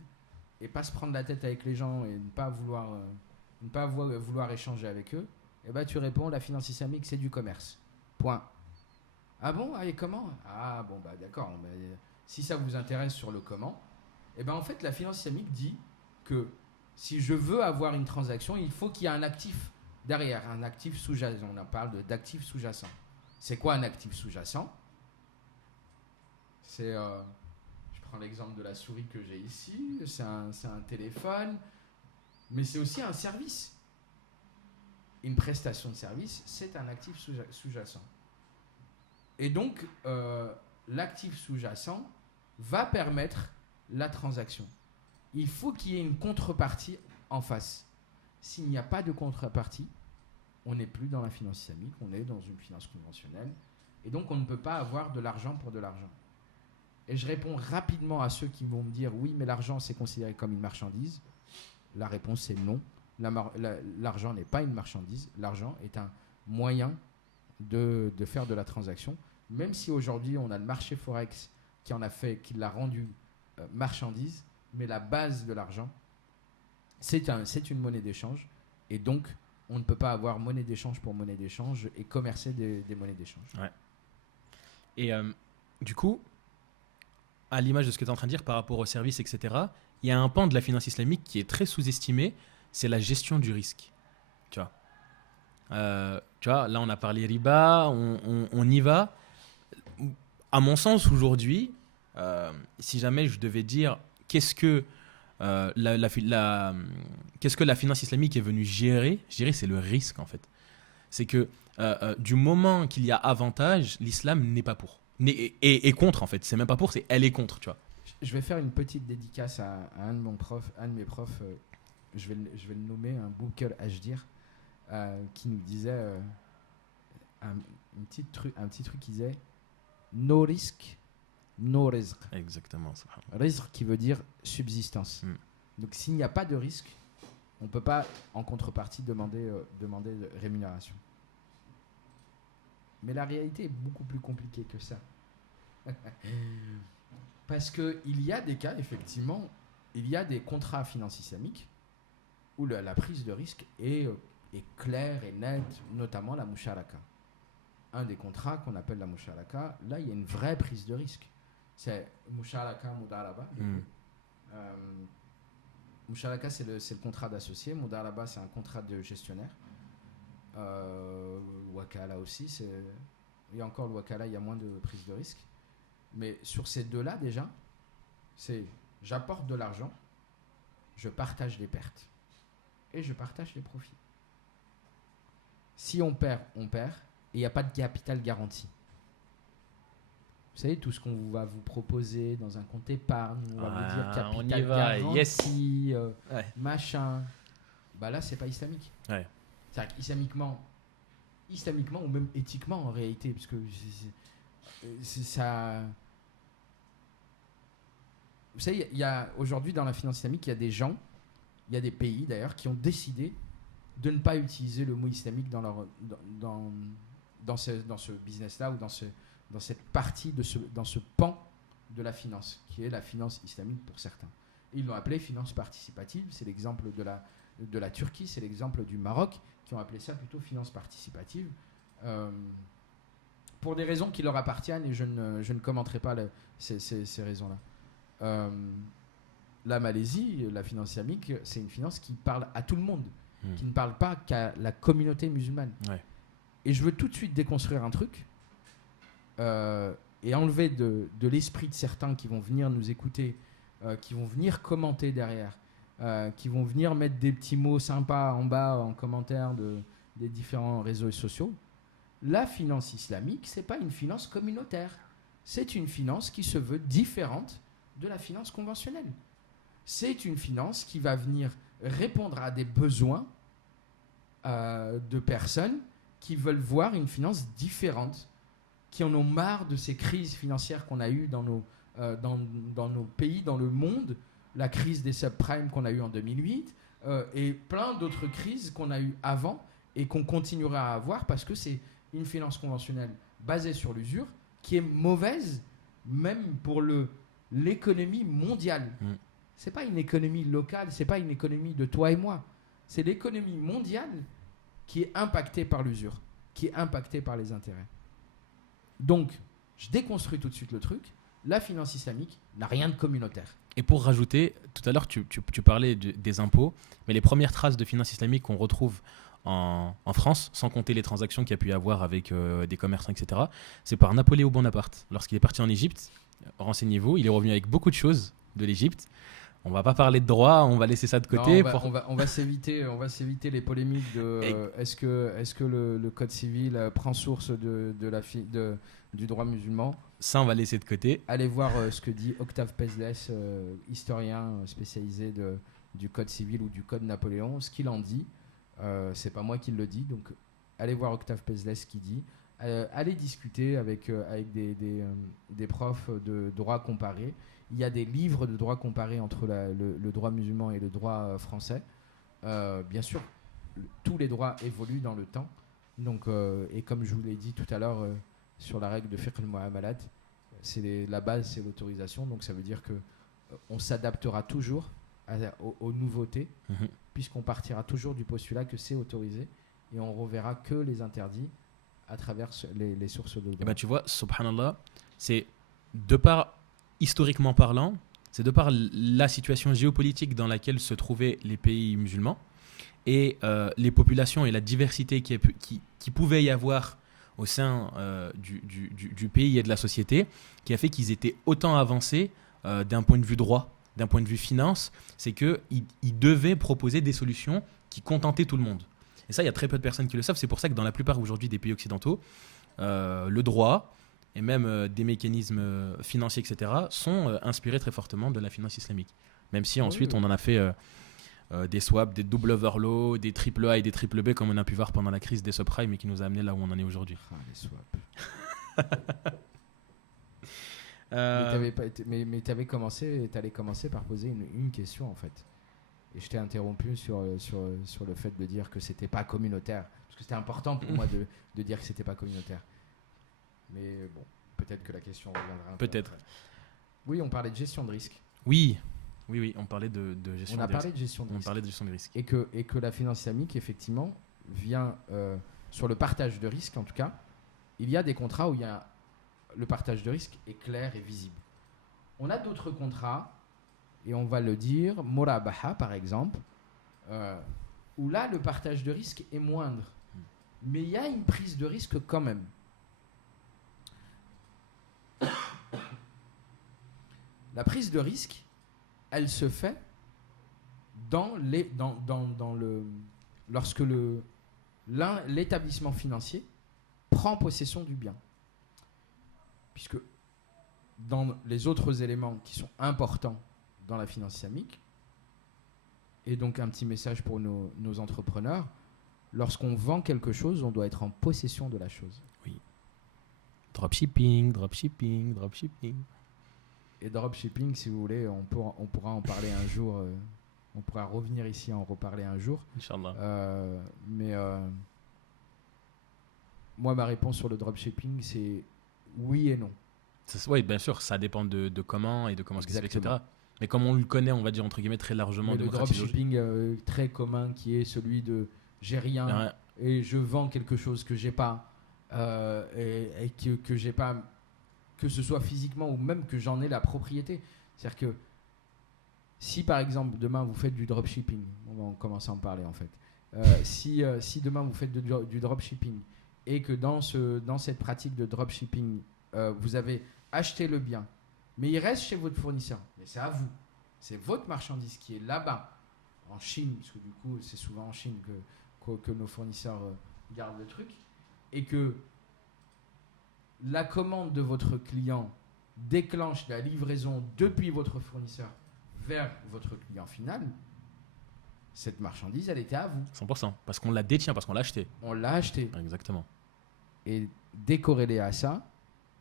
et pas se prendre la tête avec les gens et ne pas vouloir échanger avec eux, eh ben, tu réponds, la finance islamique, c'est du commerce. Point. Ah bon? Et comment? Ah bon, bah d'accord. Bah, si ça vous intéresse sur le comment, eh ben, en fait, la finance islamique dit que si je veux avoir une transaction, il faut qu'il y ait un actif derrière, un actif sous-jacent. On en parle d'actifs sous-jacents. C'est quoi un actif sous-jacent? C'est, je prends l'exemple de la souris que j'ai ici, c'est un téléphone, mais c'est aussi un service. Une prestation de service, c'est un actif sous-jacent. Et donc, l'actif sous-jacent va permettre la transaction. Il faut qu'il y ait une contrepartie en face. S'il n'y a pas de contrepartie, on n'est plus dans la finance islamique, on est dans une finance conventionnelle. Et donc, on ne peut pas avoir de l'argent pour de l'argent. Et je réponds rapidement à ceux qui vont me dire « Oui, mais l'argent, c'est considéré comme une marchandise ». La réponse est non. L'argent n'est pas une marchandise. L'argent est un moyen de faire de la transaction. Même si aujourd'hui, on a le marché Forex qui l'a rendu marchandise, mais la base de l'argent, c'est une monnaie d'échange. Et donc, on ne peut pas avoir monnaie d'échange pour monnaie d'échange et commercer des monnaies d'échange. Ouais. Et du coup, à l'image de ce que tu es en train de dire par rapport aux services, etc., il y a un pan de la finance islamique qui est très sous-estimé, c'est la gestion du risque. Tu vois, là, on a parlé riba, on y va. À mon sens, aujourd'hui, si jamais je devais dire qu'est-ce que qu'est-ce que la finance islamique est venue gérer, je dirais c'est le risque en fait. C'est que du moment qu'il y a avantage, l'islam n'est pas pour. Et contre en fait. C'est même pas pour, c'est elle est contre, tu vois. Je vais faire une petite dédicace à un de mes profs, je vais le nommer, un Boukel Ajdir, qui nous disait un petit truc qui disait no risk, no rizq. Exactement. Rizq qui veut dire subsistance. Donc s'il n'y a pas de risque, on ne peut pas en contrepartie demander de rémunération. Mais la réalité est beaucoup plus compliquée que ça. Parce qu'il y a des cas, effectivement, il y a des contrats à finance islamique où la prise de risque est claire et nette, notamment la musharaka. Un des contrats qu'on appelle la musharaka, là, il y a une vraie prise de risque. C'est musharaka mudaraba. Musharaka, c'est le contrat d'associé. Mudaraba, c'est un contrat de gestionnaire. Wakala aussi, il y a encore le wakala, il y a moins de prise de risque. Mais sur ces deux-là, déjà, c'est j'apporte de l'argent, je partage les pertes et je partage les profits. Si on perd, on perd et il n'y a pas de capital garanti. Vous savez, tout ce qu'on va vous proposer dans un compte épargne, on va vous dire capital garanti, machin. Bah là, c'est pas islamique. Ouais. C'est-à-dire qu'islamiquement ou même éthiquement en réalité, parce que c'est ça, vous savez, il y a aujourd'hui dans la finance islamique, il y a des gens, il y a des pays d'ailleurs, qui ont décidé de ne pas utiliser le mot islamique dans ce business-là ou dans cette partie, dans ce pan de la finance, qui est la finance islamique pour certains. Ils l'ont appelé finance participative. C'est l'exemple de la Turquie, c'est l'exemple du Maroc, qui ont appelé ça plutôt finance participative. Pour des raisons qui leur appartiennent, et je ne commenterai pas ces raisons-là. La Malaisie, la finance islamique, c'est une finance qui parle à tout le monde, qui ne parle pas qu'à la communauté musulmane. Ouais. Et je veux tout de suite déconstruire un truc et enlever de l'esprit de certains qui vont venir nous écouter, qui vont venir commenter derrière, qui vont venir mettre des petits mots sympas en bas en commentaire des différents réseaux sociaux. La finance islamique, c'est pas une finance communautaire. C'est une finance qui se veut différente de la finance conventionnelle. C'est une finance qui va venir répondre à des besoins de personnes qui veulent voir une finance différente, qui en ont marre de ces crises financières qu'on a eues dans nos pays, dans le monde, la crise des subprimes qu'on a eue en 2008 et plein d'autres crises qu'on a eues avant et qu'on continuera à avoir parce que c'est une finance conventionnelle basée sur l'usure qui est mauvaise même pour l'économie mondiale. C'est pas une économie locale, c'est pas une économie de toi et moi. C'est l'économie mondiale qui est impactée par l'usure, qui est impactée par les intérêts. Donc, je déconstruis tout de suite le truc. La finance islamique n'a rien de communautaire. Et pour rajouter, tout à l'heure, tu parlais des impôts, mais les premières traces de finance islamique qu'on retrouve en France, sans compter les transactions qu'il y a pu y avoir avec des commerçants, etc., c'est par Napoléon Bonaparte. Lorsqu'il est parti en Égypte, renseignez-vous, il est revenu avec beaucoup de choses de l'Égypte. On va pas parler de droit, on va laisser ça de côté. Non, on va s'éviter les polémiques de est-ce que le code civil prend source du droit musulman. Ça, on va laisser de côté. Allez voir ce que dit Octave Pezles, historien spécialisé du code civil ou du code Napoléon. Ce qu'il en dit, c'est pas moi qui le dis, donc allez voir Octave Pezles qui dit. Allez discuter avec des profs de droit comparé. Il y a des livres de droit comparé entre le droit musulman et le droit français. Bien sûr, tous les droits évoluent dans le temps. Donc, et comme je vous l'ai dit tout à l'heure sur la règle de fiqh al-mu'amalat, la base, c'est l'autorisation. Donc ça veut dire qu'on s'adaptera toujours aux nouveautés, puisqu'on partira toujours du postulat que c'est autorisé et on reverra que les interdits à travers les sources de droit. Et ben tu vois, subhanallah, c'est de par, historiquement parlant, c'est de par la situation géopolitique dans laquelle se trouvaient les pays musulmans et les populations et la diversité qui pouvait y avoir au sein du pays et de la société, qui a fait qu'ils étaient autant avancés d'un point de vue droit, d'un point de vue finance, c'est qu'ils devaient proposer des solutions qui contentaient tout le monde. Et ça, il y a très peu de personnes qui le savent. C'est pour ça que dans la plupart aujourd'hui des pays occidentaux, le droit et même des mécanismes financiers, etc., sont inspirés très fortement de la finance islamique. Même si ensuite on en a fait des swaps, des double overlow, des triple A et des triple B, comme on a pu voir pendant la crise des subprimes et qui nous a amené là où on en est aujourd'hui. Les swaps. Mais tu allais commencer par poser une question en fait. Et je t'ai interrompu sur le fait de dire que c'était pas communautaire. Parce que c'était important pour moi de dire que c'était pas communautaire. Mais bon, peut-être que la question reviendra un peu. Peut-être. Après. Oui, on parlait de gestion de risque. Oui, on parlait de gestion de risque. On a parlé de gestion de risque. On parlait de gestion de risque. Et que la finance islamique, effectivement, vient sur le partage de risque, en tout cas. Il y a des contrats où le partage de risque est clair et visible. On a d'autres contrats, et on va le dire, Morabaha par exemple, où là, le partage de risque est moindre. Mais il y a une prise de risque quand même. La prise de risque, elle se fait lorsque l'établissement financier prend possession du bien. Puisque dans les autres éléments qui sont importants dans la finance islamique, et donc un petit message pour nos entrepreneurs, lorsqu'on vend quelque chose, on doit être en possession de la chose. Oui. Dropshipping. Et dropshipping, si vous voulez, on pourra en parler un jour. On pourra revenir ici en reparler un jour. Inch'Allah. Mais moi, ma réponse sur le dropshipping, c'est oui et non. Oui, bien sûr, ça dépend de comment et de comment ce qui se fait, etc. Exactement. Mais comme on le connaît, on va dire entre guillemets très largement, Mais le démocratisé dropshipping très commun qui est celui de j'ai rien Ouais. et je vends quelque chose que j'ai pas et que j'ai pas, que ce soit physiquement ou même que j'en ai la propriété. C'est-à-dire que si par exemple demain vous faites du dropshipping, on va commencer à en parler en fait. Si demain vous faites du dropshipping et que dans cette pratique de dropshipping vous avez acheté le bien, mais il reste chez votre fournisseur, mais c'est à vous, c'est votre marchandise qui est là-bas en Chine, parce que du coup c'est souvent en Chine que nos fournisseurs gardent le truc, et que la commande de votre client déclenche la livraison depuis votre fournisseur vers votre client final, cette marchandise, elle était à vous. 100%. Parce qu'on la détient, parce qu'on l'a acheté. On l'a acheté. Exactement. Et décorrélé à ça,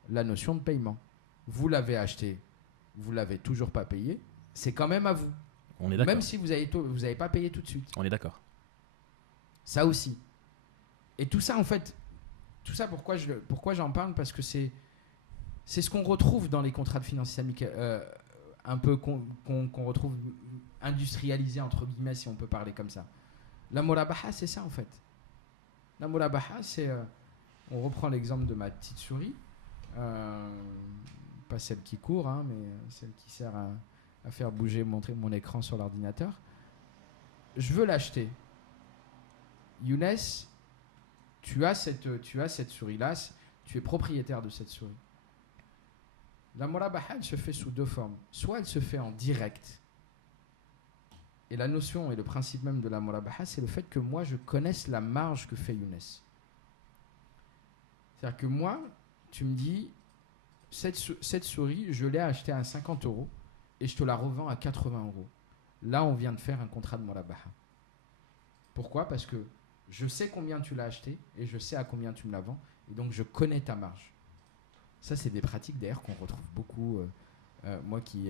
la notion de paiement. Vous l'avez acheté, vous l'avez toujours pas payé, c'est quand même à vous. On est d'accord. Même si vous avez pas payé tout de suite. On est d'accord. Ça aussi. Et tout ça, en fait, tout ça, pourquoi j'en parle? Parce que c'est ce qu'on retrouve dans les contrats de finance islamique, un peu qu'on retrouve industrialisé, entre guillemets, si on peut parler comme ça. La murabaha, c'est ça, en fait. La murabaha, c'est... on reprend l'exemple de ma petite souris. Pas celle qui court, hein, mais celle qui sert à faire bouger, montrer mon écran sur l'ordinateur. Je veux l'acheter. Younes, tu as cette souris-là, tu es propriétaire de cette souris. La murabaha, elle se fait sous deux formes. Soit elle se fait en direct. Et la notion et le principe même de la murabaha, c'est le fait que moi, je connaisse la marge que fait Younes. C'est-à-dire que moi, tu me dis, cette souris, je l'ai achetée à 50 € et je te la revends à 80 €. Là, on vient de faire un contrat de murabaha. Pourquoi? Parce que je sais combien tu l'as acheté et je sais à combien tu me la vends. Et donc, je connais ta marge. Ça, c'est des pratiques d'ailleurs qu'on retrouve beaucoup. Moi qui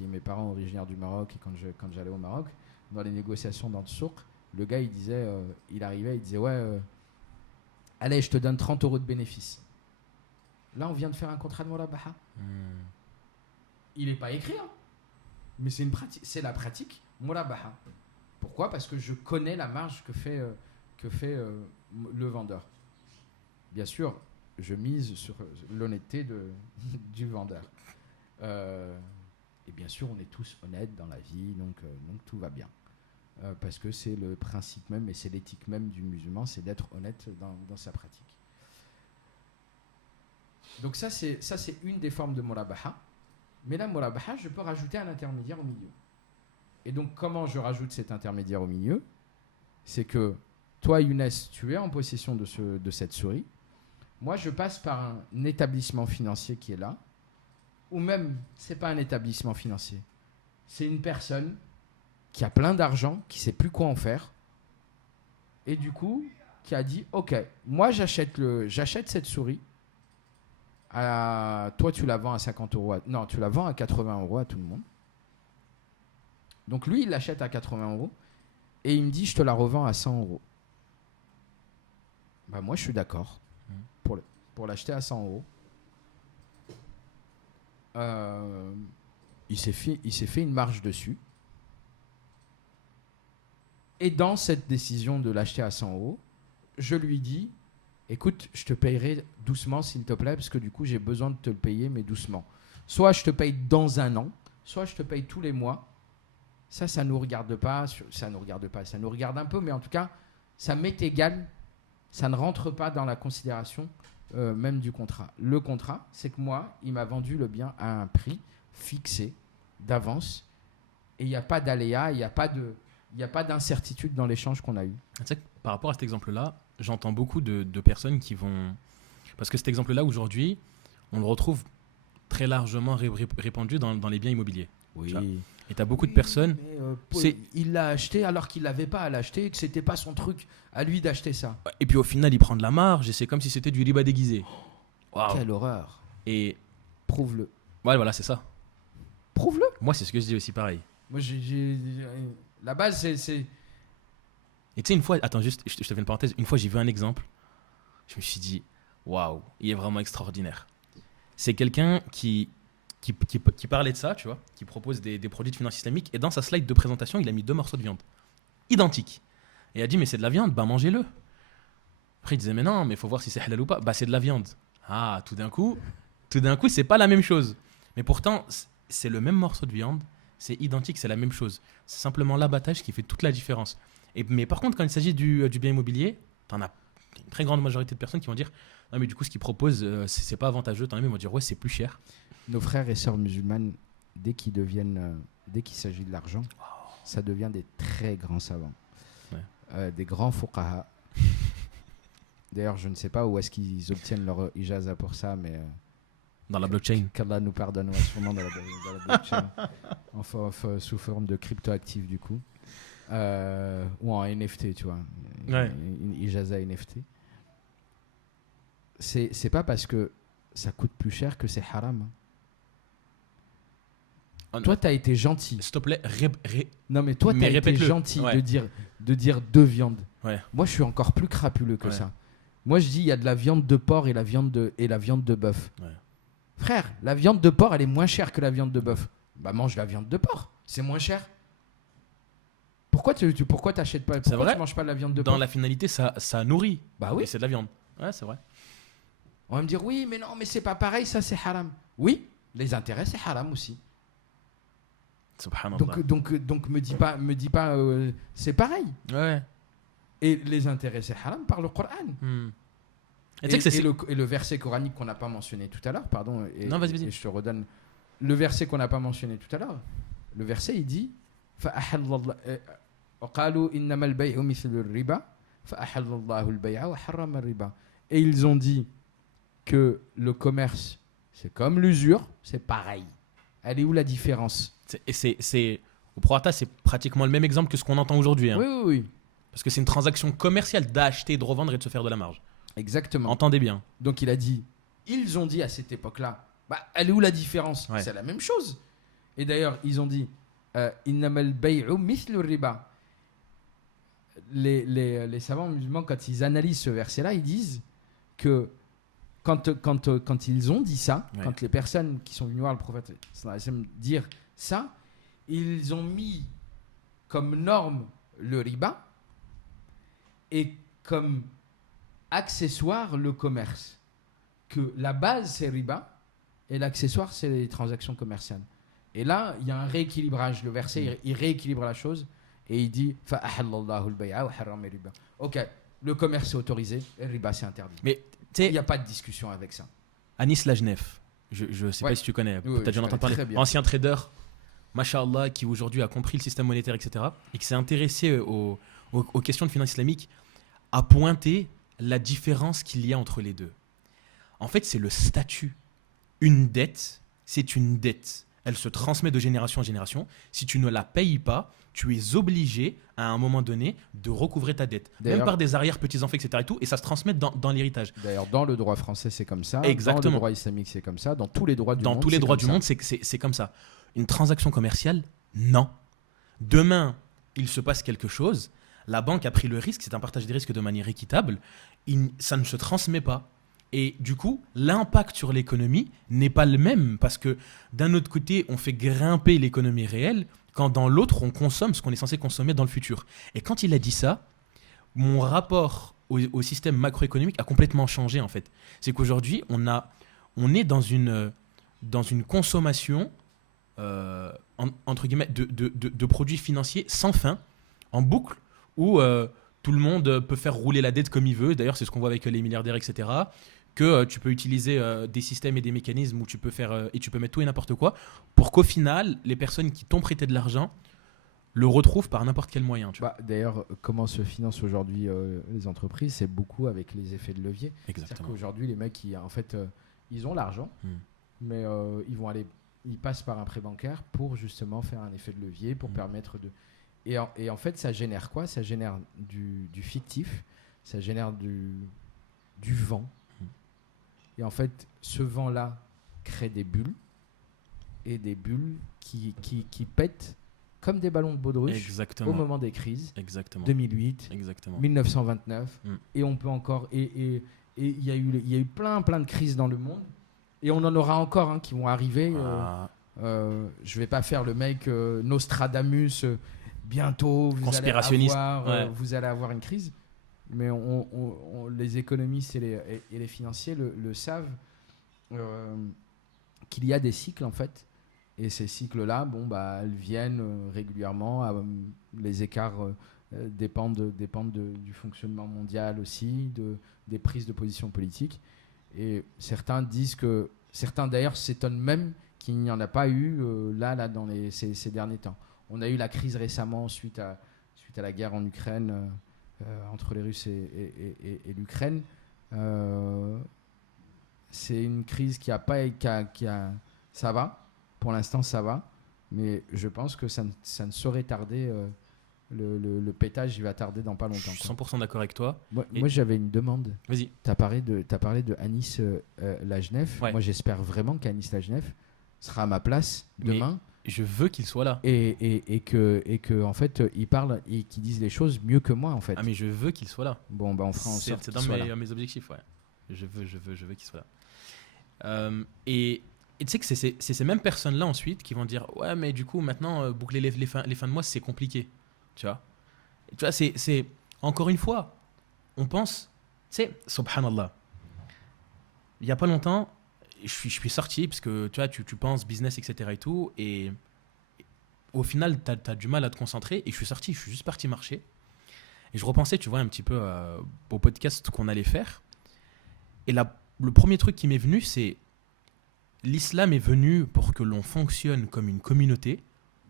mes parents originaires du Maroc et quand j'allais au Maroc, dans les négociations dans le souk, le gars, il arrivait, il disait ouais, allez, je te donne 30 € de bénéfice. Là, on vient de faire un contrat de murabaha. Il n'est pas écrit, hein, mais c'est la pratique murabaha. Pourquoi? Parce que je connais la marge que fait le vendeur. Bien sûr, je mise sur l'honnêteté du vendeur. Et bien sûr, on est tous honnêtes dans la vie, donc tout va bien. Parce que c'est le principe même et c'est l'éthique même du musulman, c'est d'être honnête dans sa pratique. Donc ça, c'est une des formes de murabaha. Mais la murabaha, je peux rajouter un intermédiaire au milieu. Et donc, comment je rajoute cet intermédiaire au milieu? C'est que toi, Younes, tu es en possession de cette souris. Moi, je passe par un établissement financier qui est là. Ou même, c'est pas un établissement financier. C'est une personne qui a plein d'argent, qui sait plus quoi en faire. Et du coup, qui a dit, ok, moi, j'achète cette souris. Toi, tu la vends à 50 €. Non, tu la vends à 80 € à tout le monde. Donc lui, il l'achète à 80 € et il me dit, je te la revends à 100 €. Bah moi, je suis d'accord pour l'acheter à 100 €. Il s'est fait une marge dessus. Et dans cette décision de l'acheter à 100 €, je lui dis, écoute, je te payerai doucement, s'il te plaît, parce que du coup, j'ai besoin de te le payer, mais doucement. Soit je te paye dans un an, soit je te paye tous les mois. Ça nous regarde pas. Ça nous regarde un peu, mais en tout cas, ça m'est égal. Ça ne rentre pas dans la considération même du contrat. Le contrat, c'est que moi, il m'a vendu le bien à un prix fixé d'avance. Et il n'y a pas d'aléa, il n'y a pas d'incertitude dans l'échange qu'on a eu. Tu sais, par rapport à cet exemple-là, j'entends beaucoup de personnes qui vont... Parce que cet exemple-là, aujourd'hui, on le retrouve très largement répandu dans les biens immobiliers. Oui. Et tu as beaucoup de personnes... Il l'a acheté alors qu'il n'avait pas à l'acheter, que ce n'était pas son truc à lui d'acheter ça. Et puis au final, il prend de la marge et c'est comme si c'était du riba déguisé. Wow. Quelle horreur. Et... Prouve-le. Ouais, voilà, c'est ça. Prouve-le. Moi, c'est ce que je dis aussi, pareil. Moi, la base, c'est... Et tu sais, une fois, attends, juste, je te fais une parenthèse. Une fois, j'ai vu un exemple. Je me suis dit, waouh, il est vraiment extraordinaire. C'est quelqu'un qui parlait de ça, tu vois, qui propose des produits de finance islamique. Et dans sa slide de présentation, il a mis 2 morceaux de viande. Identiques. Et il a dit, mais c'est de la viande, bah mangez-le. Après, il disait, mais non, mais il faut voir si c'est halal ou pas. Bah, c'est de la viande. Ah, tout d'un coup, c'est pas la même chose. Mais pourtant, c'est le même morceau de viande. C'est identique, c'est la même chose. C'est simplement l'abattage qui fait toute la différence. Mais par contre, quand il s'agit du bien immobilier, t'en as une très grande majorité de personnes qui vont dire non, mais du coup, ce qu'ils proposent, c'est pas avantageux. T'en as même qui vont dire ouais, c'est plus cher. Nos frères et sœurs musulmanes, dès qu'il s'agit de l'argent, ça devient des très grands savants. Ouais. Des grands fuqaha. D'ailleurs, je ne sais pas où est-ce qu'ils obtiennent leur ijaza pour ça, mais... Dans la blockchain. Qu'Allah nous pardonne, ouais, sûrement dans la blockchain. Enfin, sous forme de cryptoactifs, du coup. Ou en NFT, tu vois. Ouais. Une ijaza NFT. C'est pas parce que ça coûte plus cher que c'est haram. Hein. Oh, toi, t'as été gentil. S'il te plaît, Non, mais toi, t'as été gentil ouais. de dire 2 viandes. Ouais. Moi, je suis encore plus crapuleux que ça. Moi, je dis il y a de la viande de porc et la viande de bœuf. Ouais. Frère, la viande de porc, elle est moins chère que la viande de bœuf. Bah, mange la viande de porc. C'est moins cher. Pourquoi t'achètes pas? Pourquoi tu manges pas de la viande de porc? Dans la finalité, ça nourrit. Bah oui. Et c'est de la viande. Ouais, c'est vrai. On va me dire oui, mais non, mais c'est pas pareil, ça c'est haram. Oui, les intérêts c'est haram aussi. Subhanallah. Donc me dis pas c'est pareil. Ouais. Et les intérêts c'est haram par le Coran. Et le verset coranique qu'on n'a pas mentionné tout à l'heure, pardon. Non, vas-y. Et je te redonne le verset qu'on n'a pas mentionné tout à l'heure. Le verset il dit et ils ont dit que le commerce c'est comme l'usure, c'est pareil. Elle est où la différence? Au prorata, c'est pratiquement le même exemple que ce qu'on entend aujourd'hui. Hein. Oui. Parce que c'est une transaction commerciale d'acheter, de revendre et de se faire de la marge. Exactement. Entendez bien. Donc il a dit, ils ont dit à cette époque-là, bah, elle est où la différence? C'est la même chose. Et d'ailleurs, ils ont dit, innamal bay'u mithlu riba. Les savants musulmans, quand ils analysent ce verset-là, ils disent que quand ils ont dit ça, quand les personnes qui sont venues voir le prophète dire ça, ils ont mis comme norme le riba et comme accessoire le commerce. Que la base c'est riba et l'accessoire c'est les transactions commerciales. Et là, il y a un rééquilibrage. Le verset, il rééquilibre la chose et il dit fa'ahallallahu al-bay'a wa harrama riba. Ok, le commerce est autorisé et le riba c'est interdit. Mais il n'y a pas de discussion avec ça. Anis Lajnef, je sais pas si tu connais, tu as déjà entendu parler. Ancien trader, Masha'Allah, qui aujourd'hui a compris le système monétaire, etc. et qui s'est intéressé aux questions de finance islamique, a pointé la différence qu'il y a entre les deux. En fait, c'est le statut. Une dette, c'est une dette. Elle se transmet de génération en génération. Si tu ne la payes pas, tu es obligé, à un moment donné, de recouvrer ta dette. Même par des arrière-petits-enfants, etc. Et, tout, et ça se transmet dans l'héritage. D'ailleurs, dans le droit français, c'est comme ça. Exactement. Dans le droit islamique, c'est comme ça. Dans tous les droits du monde, dans tous les droits du monde, c'est comme ça. Une transaction commerciale, non. Demain, il se passe quelque chose. La banque a pris le risque. C'est un partage des risques de manière équitable. Ça ne se transmet pas. Et du coup, l'impact sur l'économie n'est pas le même parce que d'un autre côté, on fait grimper l'économie réelle quand dans l'autre, on consomme ce qu'on est censé consommer dans le futur. Et quand il a dit ça, mon rapport au système macroéconomique a complètement changé en fait. C'est qu'aujourd'hui, on est dans une consommation entre guillemets de produits financiers sans fin, en boucle, où tout le monde peut faire rouler la dette comme il veut. D'ailleurs, c'est ce qu'on voit avec les milliardaires, etc. Que tu peux utiliser des systèmes et des mécanismes où tu peux faire et tu peux mettre tout et n'importe quoi pour qu'au final, les personnes qui t'ont prêté de l'argent le retrouvent par n'importe quel moyen. D'ailleurs, comment se financent aujourd'hui les entreprises? C'est beaucoup avec les effets de levier. Exactement. C'est-à-dire qu'aujourd'hui, les mecs, ils ont l'argent, mais ils passent par un prêt bancaire pour justement faire un effet de levier, pour permettre de... Et en fait, ça génère quoi? Ça génère du fictif, ça génère du vent. Et en fait, ce vent-là crée des bulles. et des bulles qui pètent comme des ballons de baudruche Exactement. au moment des crises. Exactement. 2008, Exactement. 1929, Mm. et on peut encore... Et il y a eu plein de crises dans le monde, et on en aura encore hein, qui vont arriver. Ah, Je vais pas faire le mec Nostradamus, bientôt Conspirationniste, vous allez avoir une crise, mais les économistes et les financiers le savent, qu'il y a des cycles en fait, et ces cycles-là, elles viennent régulièrement, les écarts dépendent du fonctionnement mondial aussi, des prises de position politiques, et certains d'ailleurs s'étonnent même qu'il n'y en a pas eu dans ces derniers temps. On a eu la crise récemment suite à la guerre en Ukraine, entre les Russes et l'Ukraine. C'est une crise ça va, pour l'instant ça va, mais je pense que ça ne saurait tarder, le pétage il va tarder dans pas longtemps. je suis 100% d'accord avec toi. Moi j'avais une demande. Vas-y. T'as parlé de Anis Lagenef. Ouais. Moi j'espère vraiment qu'Anis Lagenef sera à ma place demain. Je veux qu'il soit là. Et que en fait il parle et qu'il dise les choses mieux que moi en fait. Ah, mais je veux qu'il soit là. Bon on fera en sorte C'est qu'il dans soit là. mes objectifs, ouais. Je veux qu'il soit là. Et tu sais que c'est ces mêmes personnes-là ensuite qui vont dire ouais, mais du coup maintenant boucler les fins de mois c'est compliqué, tu vois. Et tu vois, c'est encore une fois, on pense, tu sais, subhanallah. Il y a pas longtemps, je suis sorti parce que tu vois, tu penses business etc et tout, et au final t'as du mal à te concentrer, et je suis juste parti marcher, et je repensais, tu vois, un petit peu au podcast qu'on allait faire, et le premier truc qui m'est venu, c'est l'islam est venu pour que l'on fonctionne comme une communauté,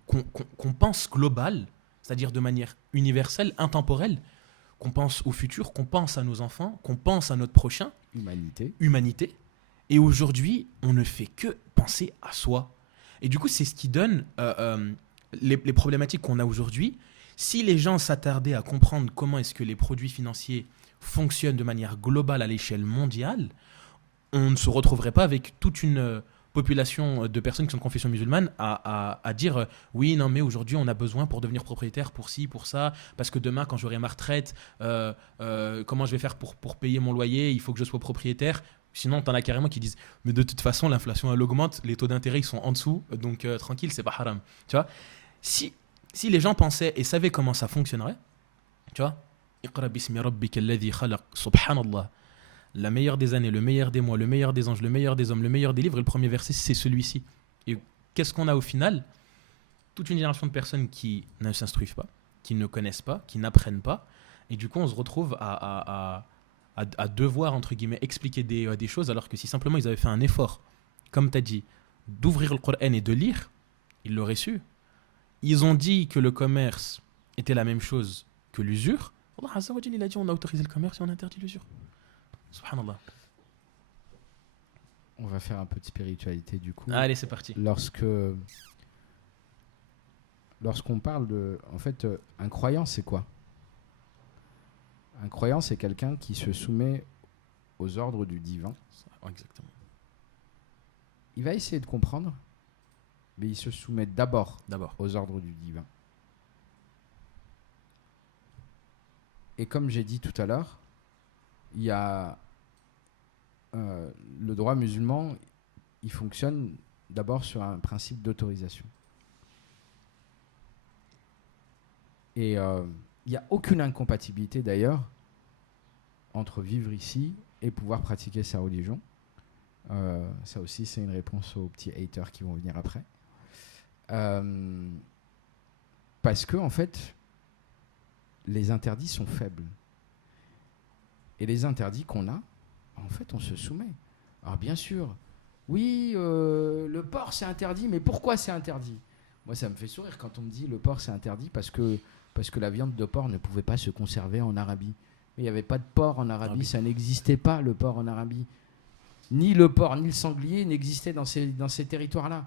qu'on pense global, c'est-à-dire de manière universelle, intemporelle, qu'on pense au futur, qu'on pense à nos enfants, qu'on pense à notre prochain, humanité. Et aujourd'hui, on ne fait que penser à soi. Et du coup, c'est ce qui donne les problématiques qu'on a aujourd'hui. Si les gens s'attardaient à comprendre comment est-ce que les produits financiers fonctionnent de manière globale à l'échelle mondiale, on ne se retrouverait pas avec toute une population de personnes qui sont de confession musulmane à dire oui, non, mais aujourd'hui, on a besoin pour devenir propriétaire, pour ci, pour ça, parce que demain, quand j'aurai ma retraite, comment je vais faire pour payer mon loyer, il faut que je sois propriétaire. Sinon, t'en as carrément qui disent mais de toute façon, l'inflation, elle augmente, les taux d'intérêt, ils sont en dessous, donc tranquille, c'est pas haram. Tu vois, si les gens pensaient et savaient comment ça fonctionnerait, tu vois, Iqra bismi rabbika alladhi khalaq, subhanallah. La meilleure des années, le meilleur des mois, le meilleur des anges, le meilleur des hommes, le meilleur des livres, et le premier verset, c'est celui-ci. Et qu'est-ce qu'on a au final? Toute une génération de personnes qui ne s'instruisent pas, qui ne connaissent pas, qui n'apprennent pas, et du coup, on se retrouve à devoir, entre guillemets, expliquer des choses, alors que si simplement ils avaient fait un effort, comme tu as dit, d'ouvrir le Coran et de lire, ils l'auraient su. Ils ont dit que le commerce était la même chose que l'usure. Allah Azza wa Jalla, il a dit on a autorisé le commerce et on interdit l'usure. Subhanallah. On va faire un peu de spiritualité du coup. Allez, c'est parti. Lorsqu'on parle de... En fait, un croyant, c'est quoi? Un croyant, c'est quelqu'un qui se soumet aux ordres du divin. Exactement. Il va essayer de comprendre, mais il se soumet d'abord aux ordres du divin. Et comme j'ai dit tout à l'heure, il y a le droit musulman, il fonctionne d'abord sur un principe d'autorisation. Et il n'y a aucune incompatibilité d'ailleurs entre vivre ici et pouvoir pratiquer sa religion. Ça aussi, c'est une réponse aux petits haters qui vont venir après. Parce que, en fait, les interdits sont faibles. Et les interdits qu'on a, en fait, on se soumet. Alors, bien sûr, oui, le porc, c'est interdit, mais pourquoi c'est interdit? Moi, ça me fait sourire quand on me dit le porc, c'est interdit parce que la viande de porc ne pouvait pas se conserver en Arabie. Mais il n'y avait pas de porc en Arabie, ça n'existait pas, le porc en Arabie. Ni le porc, ni le sanglier n'existaient dans ces territoires-là.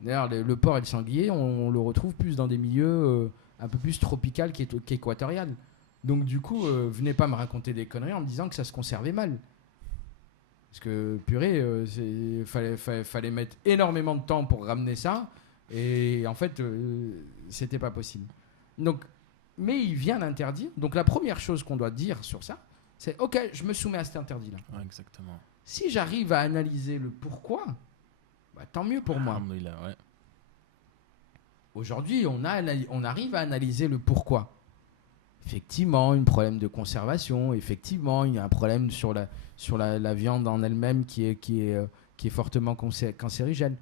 D'ailleurs, le porc et le sanglier, on le retrouve plus dans des milieux un peu plus tropicaux qu'équatorial. Donc du coup, venez pas me raconter des conneries en me disant que ça se conservait mal. Parce que, purée, fallait mettre énormément de temps pour ramener ça. Et en fait, c'était pas possible. Donc, mais il vient l'interdire. Donc, la première chose qu'on doit dire sur ça, c'est OK, je me soumets à cet interdit-là. Ouais, exactement. Si j'arrive à analyser le pourquoi, bah, tant mieux pour moi. Ouais. Aujourd'hui, on arrive à analyser le pourquoi. Effectivement, un problème de conservation. Effectivement, il y a un problème sur la viande en elle-même qui est fortement cancérigène.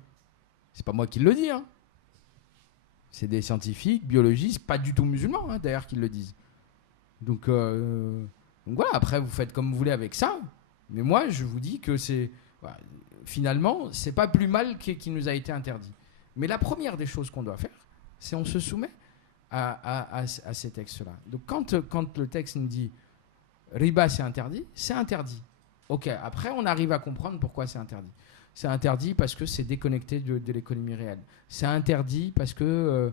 C'est pas moi qui le dis. Hein. C'est des scientifiques, biologistes, pas du tout musulmans d'ailleurs, qui le disent. Donc voilà, après vous faites comme vous voulez avec ça. Mais moi, je vous dis que finalement, c'est pas plus mal qui nous a été interdit. Mais la première des choses qu'on doit faire, c'est on se soumet à ces textes-là. Donc quand le texte nous dit riba c'est interdit. Ok, après on arrive à comprendre pourquoi c'est interdit. C'est interdit parce que c'est déconnecté de l'économie réelle. C'est interdit parce que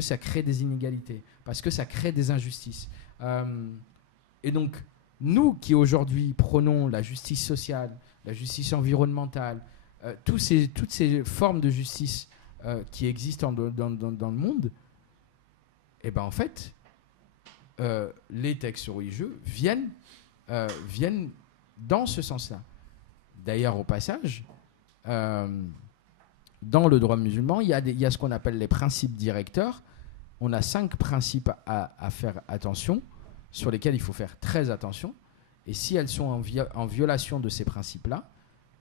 ça crée des inégalités, parce que ça crée des injustices. Et donc, nous qui aujourd'hui prônons la justice sociale, la justice environnementale, toutes ces formes de justice qui existent dans le monde, et ben en fait, les textes religieux viennent dans ce sens-là. D'ailleurs, au passage, dans le droit musulman, il y a ce qu'on appelle les principes directeurs. On a 5 principes à faire attention, sur lesquels il faut faire très attention. Et si elles sont en violation de ces principes-là,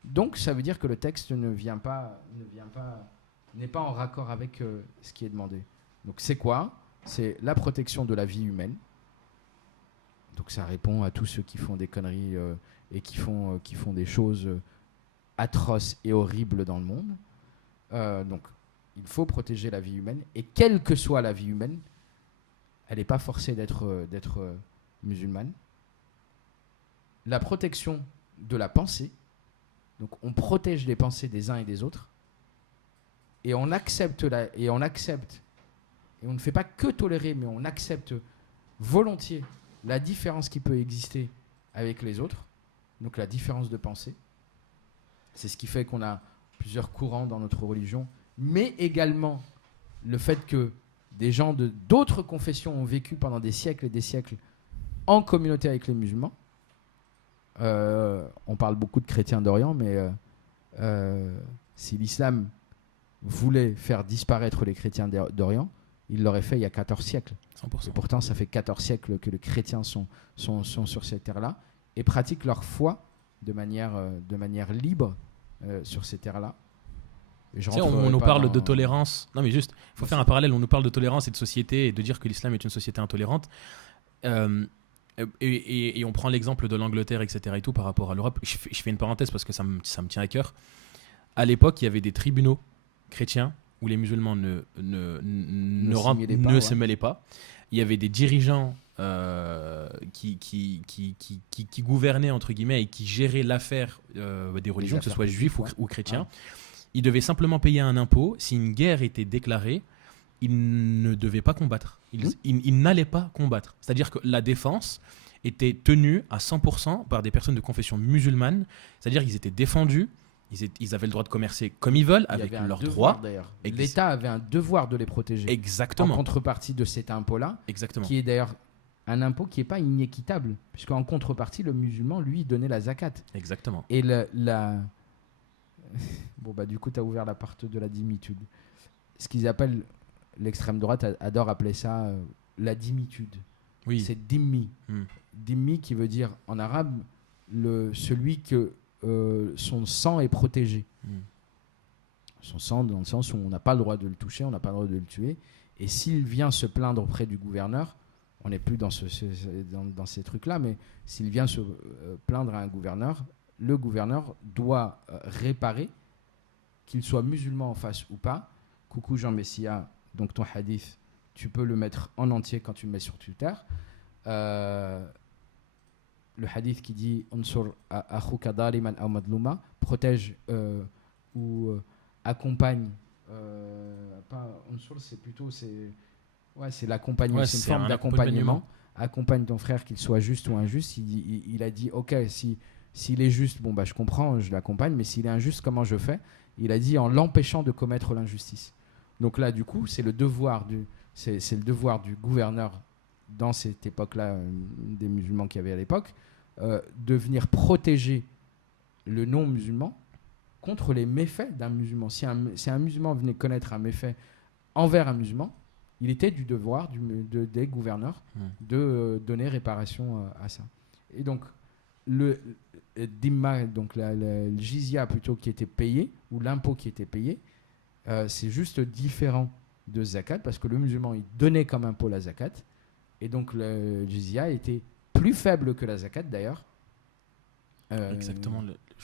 donc ça veut dire que le texte n'est pas en raccord avec ce qui est demandé. Donc c'est quoi ? C'est la protection de la vie humaine. Donc ça répond à tous ceux qui font des conneries et qui font des choses atroces et horribles dans le monde. Donc il faut protéger la vie humaine. Et quelle que soit la vie humaine, elle n'est pas forcée d'être musulmane. La protection de la pensée. Donc on protège les pensées des uns et des autres. Et on accepte, et on ne fait pas que tolérer, mais on accepte volontiers la différence qui peut exister avec les autres, donc la différence de pensée. C'est ce qui fait qu'on a plusieurs courants dans notre religion, mais également le fait que des gens d'autres confessions ont vécu pendant des siècles et des siècles en communauté avec les musulmans. On parle beaucoup de chrétiens d'Orient, mais si l'islam voulait faire disparaître les chrétiens d'Orient, il l'aurait fait il y a 14 siècles. 100%. Et pourtant, ça fait 14 siècles que les chrétiens sont sur cette terre-là et pratiquent leur foi de manière libre sur ces terres-là. On nous parle de tolérance. Non, mais juste, il faut faire un parallèle. On nous parle de tolérance et de société et de dire que l'islam est une société intolérante. Et on prend l'exemple de l'Angleterre, etc. et tout par rapport à l'Europe. Je fais une parenthèse parce que ça me tient à cœur. À l'époque, il y avait des tribunaux chrétiens où les musulmans ne se mêlaient pas. Il y avait des dirigeants qui gouvernaient, entre guillemets, et qui géraient l'affaire des religions, que ce soit juifs ou chrétiens. Ouais. Ils devaient simplement payer un impôt. Si une guerre était déclarée, ils ne devaient pas combattre. Ils n'allaient pas combattre. C'est-à-dire que la défense était tenue à 100% par des personnes de confession musulmane. C'est-à-dire qu'ils étaient défendus. Ils avaient le droit de commercer comme ils veulent, avec leurs droits. L'État avait un devoir de les protéger. Exactement. En contrepartie de cet impôt-là. Exactement. Qui est d'ailleurs un impôt qui n'est pas inéquitable. Puisqu'en contrepartie, le musulman, lui, donnait la zakat. Exactement. Et bon, bah, du coup, tu as ouvert la porte de la dimitude. Ce qu'ils appellent, l'extrême droite adore appeler ça la dimitude. Oui. C'est dhimmi. Dhimmi qui veut dire, en arabe, celui que son sang est protégé. Son sang dans le sens où on n'a pas le droit de le toucher, on n'a pas le droit de le tuer. Et s'il vient se plaindre auprès du gouverneur, on n'est plus dans ces trucs-là, mais s'il vient se plaindre à un gouverneur, le gouverneur doit réparer, qu'il soit musulman en face ou pas. Coucou Jean Messia, donc ton hadith, tu peux le mettre en entier quand tu le mets sur Twitter. Le hadith qui dit Unsur akhuka daliman aw madluma, protège ou accompagne. Pas Unsur, c'est plutôt c'est l'accompagnement, c'est une forme d'accompagnement. Accompagne ton frère, qu'il soit juste ou injuste. Il a dit ok, si S'il est juste, bon, bah, je comprends, je l'accompagne, mais s'il est injuste, comment je fais? Il a dit en l'empêchant de commettre l'injustice. Donc là, du coup, c'est le devoir du gouverneur dans cette époque-là, des musulmans qu'il y avait à l'époque, de venir protéger le non-musulman contre les méfaits d'un musulman. Si un musulman venait connaître un méfait envers un musulman, il était du devoir des gouverneurs de donner réparation à ça. Et donc, le dhimma, donc le jizya plutôt qui était payé, ou l'impôt qui était payé, c'est juste différent de zakat, parce que le musulman, il donnait comme impôt la zakat, et donc le jizya était plus faible que la zakat d'ailleurs. Exactement,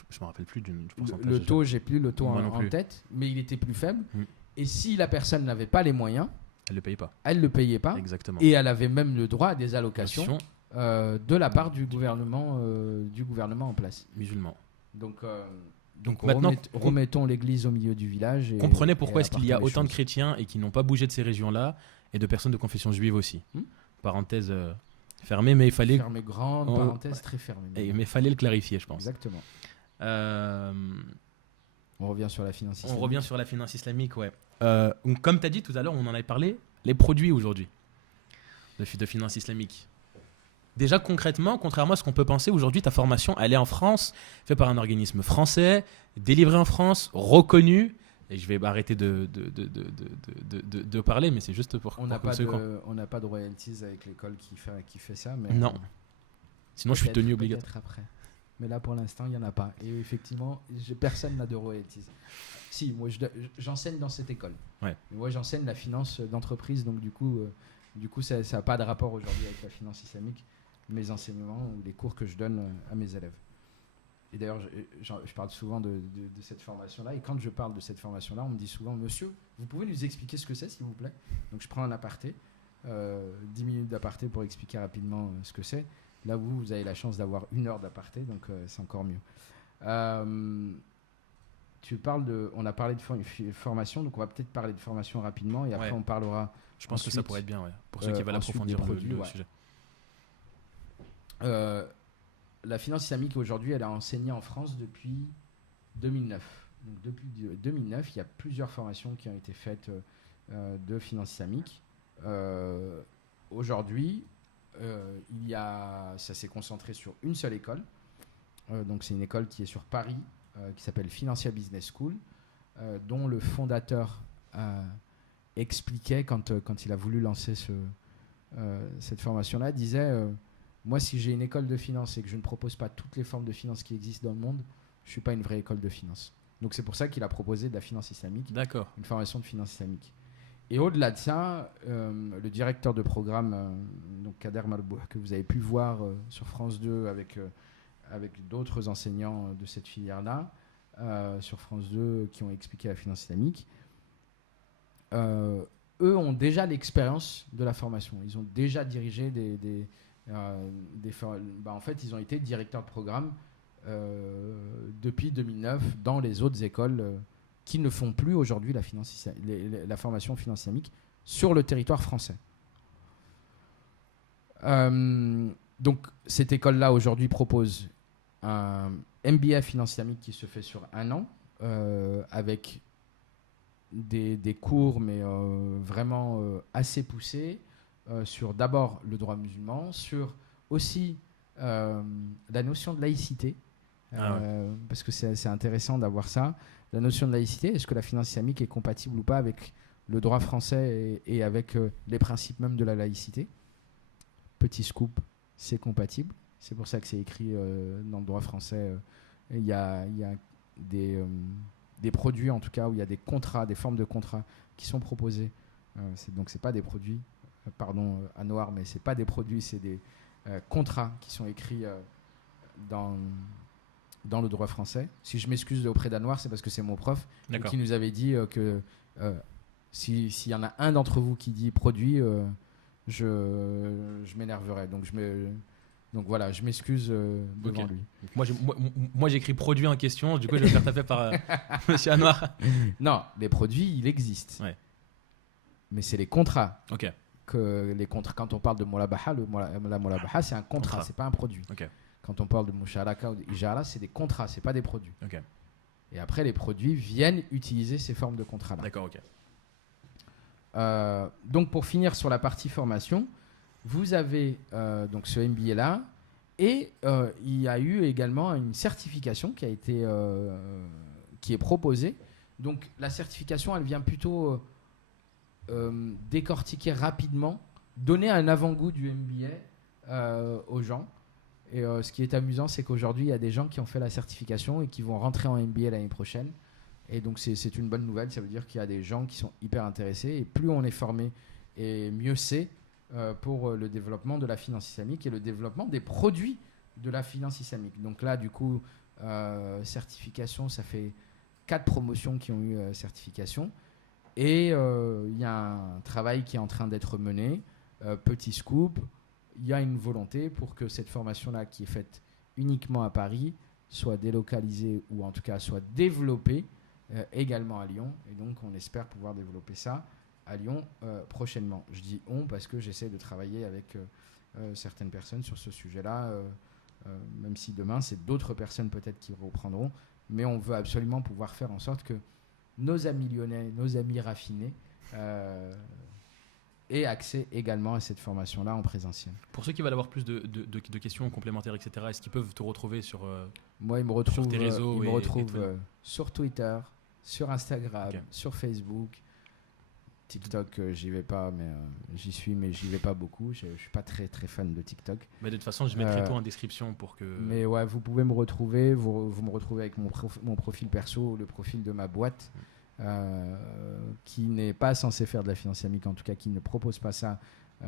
je me rappelle plus du pourcentage. Le taux, j'ai plus le taux Moi en tête, mais il était plus faible. Mm. Et si la personne n'avait pas les moyens, Elle le paye pas. elle ne le payait pas. Exactement. Et elle avait même le droit à des allocations de la part du gouvernement en place. Musulman. Donc maintenant, remettons l'église au milieu du village. Et, comprenez pourquoi est-ce qu'il y a appartons les autant de choses. chrétiens et qui n'ont pas bougé de ces régions-là, et de personnes de confession juive aussi. Parenthèse fermée, mais il fallait... Fermé grande, parenthèse très fermée. Mais fallait le clarifier, je pense. Exactement. Euh, On revient sur la finance islamique. On revient sur la finance islamique, ouais. Donc, comme tu as dit tout à l'heure, on en avait parlé, les produits aujourd'hui de finance islamique. Déjà concrètement, contrairement à ce qu'on peut penser, aujourd'hui ta formation elle est en France, faite par un organisme français, délivrée en France, reconnu. Et je vais arrêter de parler, mais c'est juste pour... On n'a pas de royalties avec l'école qui fait ça. Mais non. Sinon je suis tenu obligatoire. Peut-être après. Mais là pour l'instant il n'y en a pas. Et effectivement, personne n'a de royalties. Si, moi j'enseigne dans cette école. Ouais. Moi j'enseigne la finance d'entreprise, donc du coup ça n'a pas de rapport aujourd'hui avec la finance islamique, mes enseignements ou les cours que je donne à mes élèves. Et d'ailleurs, je parle souvent de cette formation-là. Et quand je parle de cette formation-là, on me dit souvent, monsieur, vous pouvez nous expliquer ce que c'est, s'il vous plaît? Donc je prends un aparté, 10 minutes d'aparté pour expliquer rapidement ce que c'est. Là, vous avez la chance d'avoir 1 heure d'aparté, donc c'est encore mieux. On a parlé de formation, donc on va peut-être parler de formation rapidement, et après on parlera... Je pense que ça pourrait être bien, pour ceux qui veulent approfondir le sujet. La finance islamique aujourd'hui, elle est enseignée en France depuis 2009. Donc depuis 2009, il y a plusieurs formations qui ont été faites de finance islamique. Aujourd'hui, ça s'est concentré sur une seule école. Donc c'est une école qui est sur Paris, qui s'appelle Financia Business School, dont le fondateur expliquait quand il a voulu lancer cette formation-là, disait moi, si j'ai une école de finance et que je ne propose pas toutes les formes de finance qui existent dans le monde, je ne suis pas une vraie école de finance. Donc c'est pour ça qu'il a proposé de la finance islamique, une formation de finance islamique. Et au-delà de ça, le directeur de programme, donc Kader Malbouh, que vous avez pu voir sur France 2 avec d'autres enseignants de cette filière-là, sur France 2 qui ont expliqué la finance islamique, eux ont déjà l'expérience de la formation. Ils ont déjà dirigé en fait, ils ont été directeurs de programme depuis 2009 dans les autres écoles qui ne font plus aujourd'hui la formation finance islamique sur le territoire français. Donc, cette école-là aujourd'hui propose un MBA finance islamique qui se fait sur 1 an avec des cours, mais vraiment assez poussés. Sur d'abord le droit musulman, sur aussi la notion de laïcité, parce que c'est intéressant d'avoir ça, la notion de laïcité. Est-ce que la finance islamique est compatible ou pas avec le droit français et avec les principes même de la laïcité? Petit scoop, c'est compatible. C'est pour ça que c'est écrit dans le droit français. Il y a des produits, en tout cas, où il y a des contrats, des formes de contrats qui sont proposés. Donc c'est pas des produits... Pardon Anouar, mais ce n'est pas des produits, c'est des contrats qui sont écrits dans le droit français. Si je m'excuse auprès d'Anouar, c'est parce que c'est mon prof qui nous avait dit que s'il y en a un d'entre vous qui dit produit, je m'énerverai. Donc voilà, je m'excuse devant lui. Moi, j'écris produit en question, du coup je vais me faire taper par monsieur Anouar. Non, les produits, il existe. Ouais. Mais c'est les contrats. Ok. Quand on parle de Moulabaha, la Moulabaha, c'est un contrat, c'est pas un produit. Okay. Quand on parle de musharaka ou d'ijara, c'est des contrats, c'est pas des produits. Ok. Et après, les produits viennent utiliser ces formes de contrats-là. D'accord, ok. Donc, pour finir sur la partie formation, vous avez donc ce MBA-là, et il y a eu également une certification qui est proposée. Donc, la certification, elle vient plutôt décortiquer rapidement, donner un avant-goût du MBA aux gens. Et ce qui est amusant, c'est qu'aujourd'hui, il y a des gens qui ont fait la certification et qui vont rentrer en MBA l'année prochaine. Et donc, c'est une bonne nouvelle. Ça veut dire qu'il y a des gens qui sont hyper intéressés. Et plus on est formé, et mieux c'est pour le développement de la finance islamique et le développement des produits de la finance islamique. Donc là, du coup, certification, ça fait 4 promotions qui ont eu certification. Et il y a un travail qui est en train d'être mené. Petit scoop, il y a une volonté pour que cette formation-là, qui est faite uniquement à Paris, soit délocalisée ou en tout cas soit développée également à Lyon. Et donc, on espère pouvoir développer ça à Lyon prochainement. Je dis on parce que j'essaie de travailler avec certaines personnes sur ce sujet-là, même si demain, c'est d'autres personnes peut-être qui reprendront. Mais on veut absolument pouvoir faire en sorte que nos amis lyonnais, nos amis raffinés aient accès également à cette formation-là en présentiel. Pour ceux qui veulent avoir plus de questions complémentaires, etc., est-ce qu'ils peuvent te retrouver sur... Moi, ils me retrouvent, sur tes réseaux ils me et retrouvent sur Twitter, sur Instagram, Ok. sur Facebook. TikTok, j'y vais pas, mais j'y suis, mais j'y vais pas beaucoup. Je suis pas très très fan de TikTok. Mais de toute façon, je mettrai tout en description pour que... Mais ouais, vous pouvez me retrouver. Vous me retrouvez avec mon profil perso, le profil de ma boîte, qui n'est pas censé faire de la finance islamique, en tout cas qui ne propose pas ça.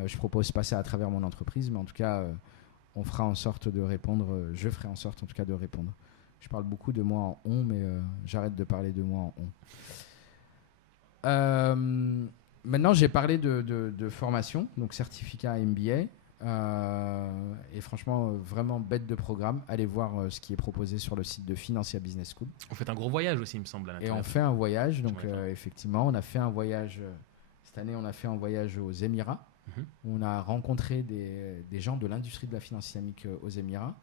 Je propose pas ça à travers mon entreprise, mais en tout cas, on fera en sorte de répondre. Je ferai en sorte, en tout cas, de répondre. Je parle beaucoup de moi en on, mais j'arrête de parler de moi en on. Maintenant, j'ai parlé de formation, donc certificat MBA. Et franchement, vraiment bête de programme. Allez voir ce qui est proposé sur le site de Financia Business School. On fait un gros voyage aussi, il me semble. À Et l'intérieur. on fait un voyage. Donc, m'attends. effectivement, on a fait un voyage. Cette année, on a fait un voyage aux Émirats. Mhm. On a rencontré des gens de l'industrie de la finance islamique aux Émirats.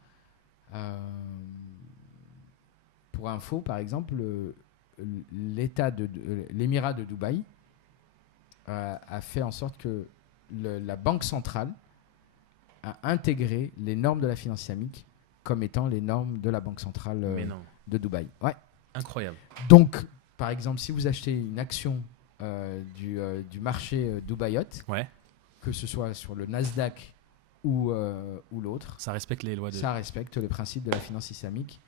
Pour info, par exemple, l'Émirat de Dubaï a fait en sorte que la Banque centrale a intégré les normes de la finance islamique comme étant les normes de la Banque centrale Mais non, de Dubaï. Ouais. incroyable. Donc, par exemple, si vous achetez une action du marché Dubaïote, Ouais, que ce soit sur le Nasdaq ou l'autre, ça respecte les lois de... ça respecte les principes de la finance islamique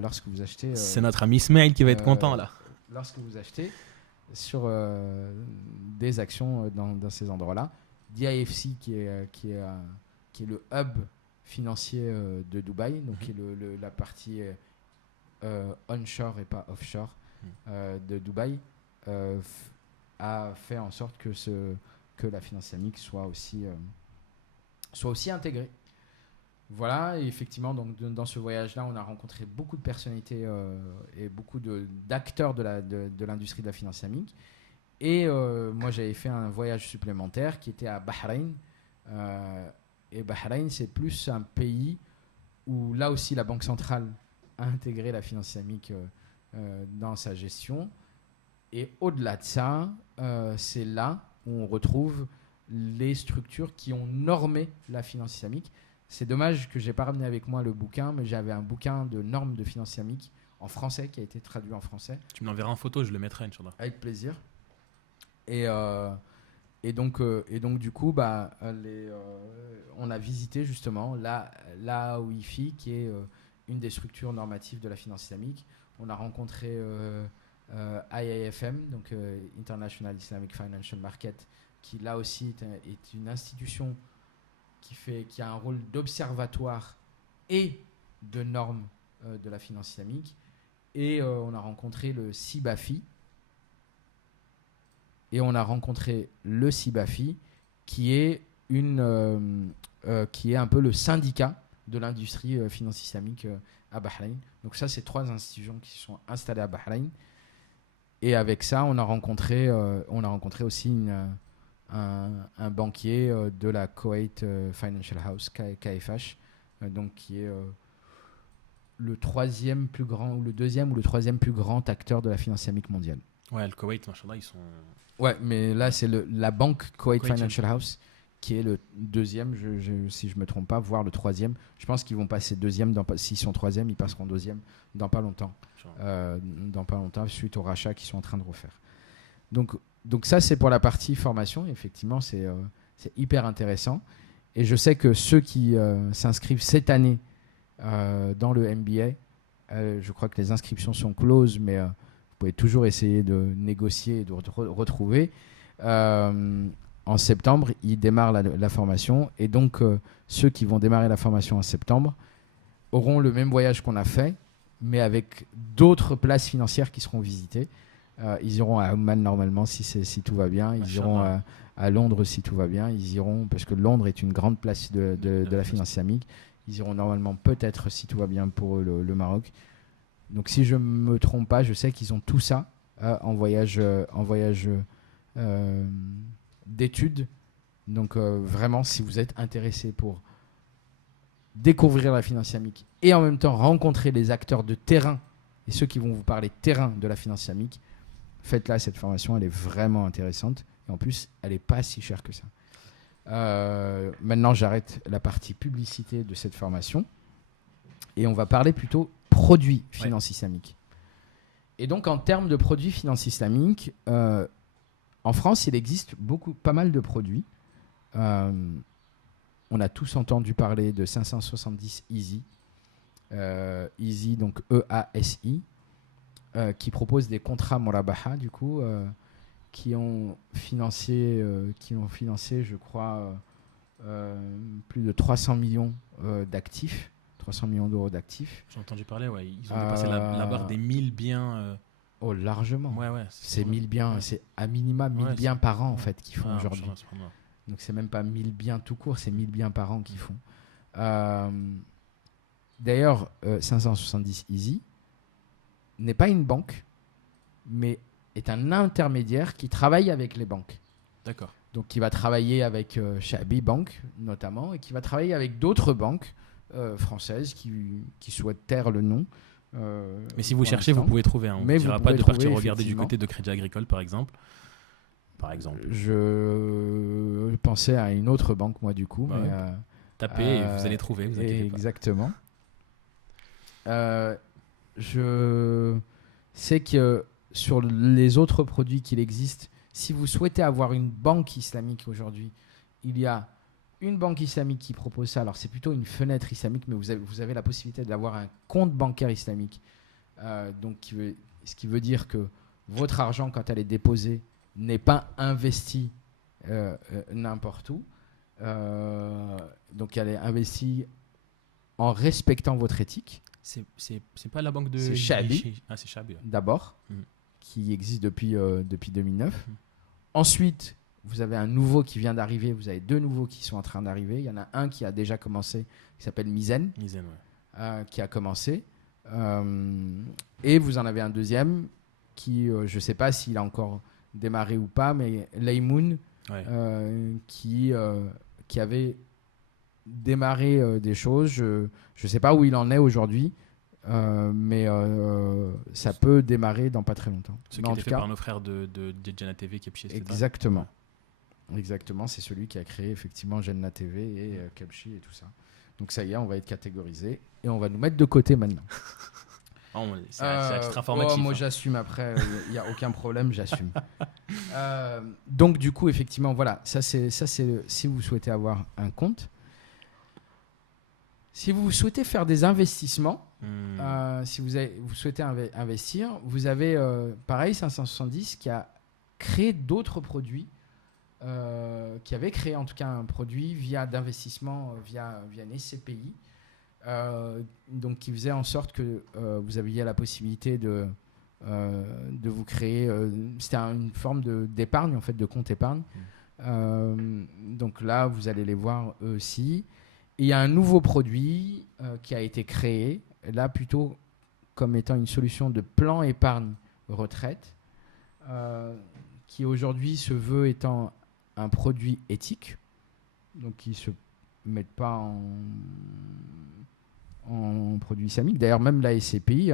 lorsque vous achetez... C'est notre ami Ismail qui va être content, là. Lorsque vous achetez sur des actions dans ces endroits-là. DIFC qui est le hub financier de Dubaï, donc qui est la partie onshore et pas offshore de Dubaï, a fait en sorte que la finance islamique soit aussi intégrée. Voilà, et effectivement, donc, dans ce voyage-là, on a rencontré beaucoup de personnalités et beaucoup d'acteurs de l'industrie de la finance islamique. Et moi, j'avais fait un voyage supplémentaire qui était à Bahreïn. Et Bahreïn, c'est plus un pays où, là aussi, la Banque centrale a intégré la finance islamique dans sa gestion. Et au-delà de ça, c'est là où on retrouve les structures qui ont normé la finance islamique. C'est dommage que je n'ai pas ramené avec moi le bouquin, mais j'avais un bouquin de normes de finance islamique en français qui a été traduit en français. Tu me l'enverras en photo, je le mettrai, Inch'Allah. Avec plaisir. Et donc, du coup, on a visité justement la OIFI, qui est une des structures normatives de la finance islamique. On a rencontré IIFM, donc International Islamic Financial Market, qui là aussi est une institution qui a un rôle d'observatoire et de normes de la finance islamique. Et on a rencontré le CIBAFI. Et on a rencontré le CIBAFI, qui est un peu le syndicat de l'industrie finance islamique à Bahreïn. Donc ça, c'est 3 institutions qui se sont installées à Bahreïn. Et avec ça, on a rencontré aussi un banquier de la Kuwait Financial House, KFH, donc qui est le troisième plus grand, ou le deuxième ou le troisième plus grand acteur de la finance islamique mondiale. Ouais, le Koweït, machallah, ils sont. Ouais, mais là, c'est la banque Kuwait Kuwait Financial House qui est le deuxième, si je ne me trompe pas, voire le troisième. Je pense qu'ils vont passer deuxième. S'ils sont troisième, ils passeront deuxième dans pas longtemps. Dans pas longtemps, suite au rachat qu'ils sont en train de refaire. Donc ça, c'est pour la partie formation. Et effectivement, c'est hyper intéressant. Et je sais que ceux qui s'inscrivent cette année dans le MBA, je crois que les inscriptions sont closes, mais vous pouvez toujours essayer de négocier et de retrouver. En septembre, ils démarrent la formation. Et donc, ceux qui vont démarrer la formation en septembre auront le même voyage qu'on a fait, mais avec d'autres places financières qui seront visitées. Ils iront à Oman normalement si tout va bien. Ils iront à Londres si tout va bien. Ils iront, parce que Londres est une grande place de la finance islamique. Ils iront normalement peut-être, si tout va bien, pour le Maroc. Donc si je ne me trompe pas, je sais qu'ils ont tout ça en voyage d'études. Donc vraiment, si vous êtes intéressé pour découvrir la finance islamique et en même temps rencontrer les acteurs de terrain et ceux qui vont vous parler terrain de la finance islamique, faites-la, cette formation, elle est vraiment intéressante. Et en plus, elle n'est pas si chère que ça. Maintenant, j'arrête la partie publicité de cette formation et on va parler plutôt produits finance islamique. Et donc, en termes de produits finance islamique, en France, il existe pas mal de produits. On a tous entendu parler de 570 Easy. Easy, donc EASI, qui propose des contrats Murabaha, du coup, qui ont financé, je crois, plus de 300 millions d'actifs. 300 millions d'euros d'actifs. J'ai entendu parler, ouais. Ils ont dépassé la barre des 1000 biens. Oh, largement. Ouais, c'est 1000 biens, c'est à minima 1000 biens par an, en fait, qu'ils font aujourd'hui. Machallah. Donc, c'est même pas 1000 biens tout court, c'est 1000 biens par an qu'ils font. D'ailleurs, 570 Easy n'est pas une banque, mais est un intermédiaire qui travaille avec les banques. D'accord. Donc, qui va travailler avec Shabi Bank, notamment, et qui va travailler avec d'autres banques françaises qui souhaitent taire le nom. Mais si vous cherchez, vous pouvez trouver. On ne dira pas de partir regarder du côté de Crédit Agricole, par exemple. Je pensais à une autre banque, moi, du coup. Ouais. Mais, tapez et vous allez trouver, vous inquiétez pas. Exactement. Je sais que sur les autres produits qu'il existe, si vous souhaitez avoir une banque islamique aujourd'hui, il y a une banque islamique qui propose ça. Alors, c'est plutôt une fenêtre islamique, mais vous avez la possibilité d'avoir un compte bancaire islamique. Ce qui veut dire que votre argent, quand elle est déposée, n'est pas investi n'importe où. Donc, elle est investie en respectant votre éthique. C'est pas la banque de... C'est Shabi. Ah, c'est Shabi. Ouais. D'abord, qui existe depuis 2009. Ensuite, vous avez un nouveau qui vient d'arriver. Vous avez deux nouveaux qui sont en train d'arriver. Il y en a un qui a déjà commencé, qui s'appelle Mizen, qui a commencé. Et vous en avez un deuxième qui, je ne sais pas s'il a encore démarré ou pas, mais Laymoun, qui avait démarré des choses. Je ne sais pas où il en est aujourd'hui, mais ça peut démarrer dans pas très longtemps. Ce qui a été fait par nos frères de Jannah TV qui est piché. Exactement. Exactement, c'est celui qui a créé effectivement Jannah TV et Kepchi et tout ça. Donc ça y est, on va être catégorisé et on va nous mettre de côté maintenant. C'est extra informatif. Moi j'assume après, il n'y a aucun problème, j'assume. Donc du coup, effectivement, voilà, ça c'est si vous souhaitez avoir un compte. Si vous souhaitez faire des investissements, si vous souhaitez investir, vous avez pareil 570 qui a créé d'autres produits. Qui avait créé en tout cas un produit d'investissement via une SCPI, donc qui faisait en sorte que vous aviez la possibilité de vous créer, c'était une forme d'épargne en fait, de compte épargne. Donc là vous allez les voir eux aussi. Et il y a un nouveau produit qui a été créé là plutôt comme étant une solution de plan épargne retraite, qui aujourd'hui se veut étant un produit éthique, donc qui se mettent pas en produit islamique. D'ailleurs, même la SCPI,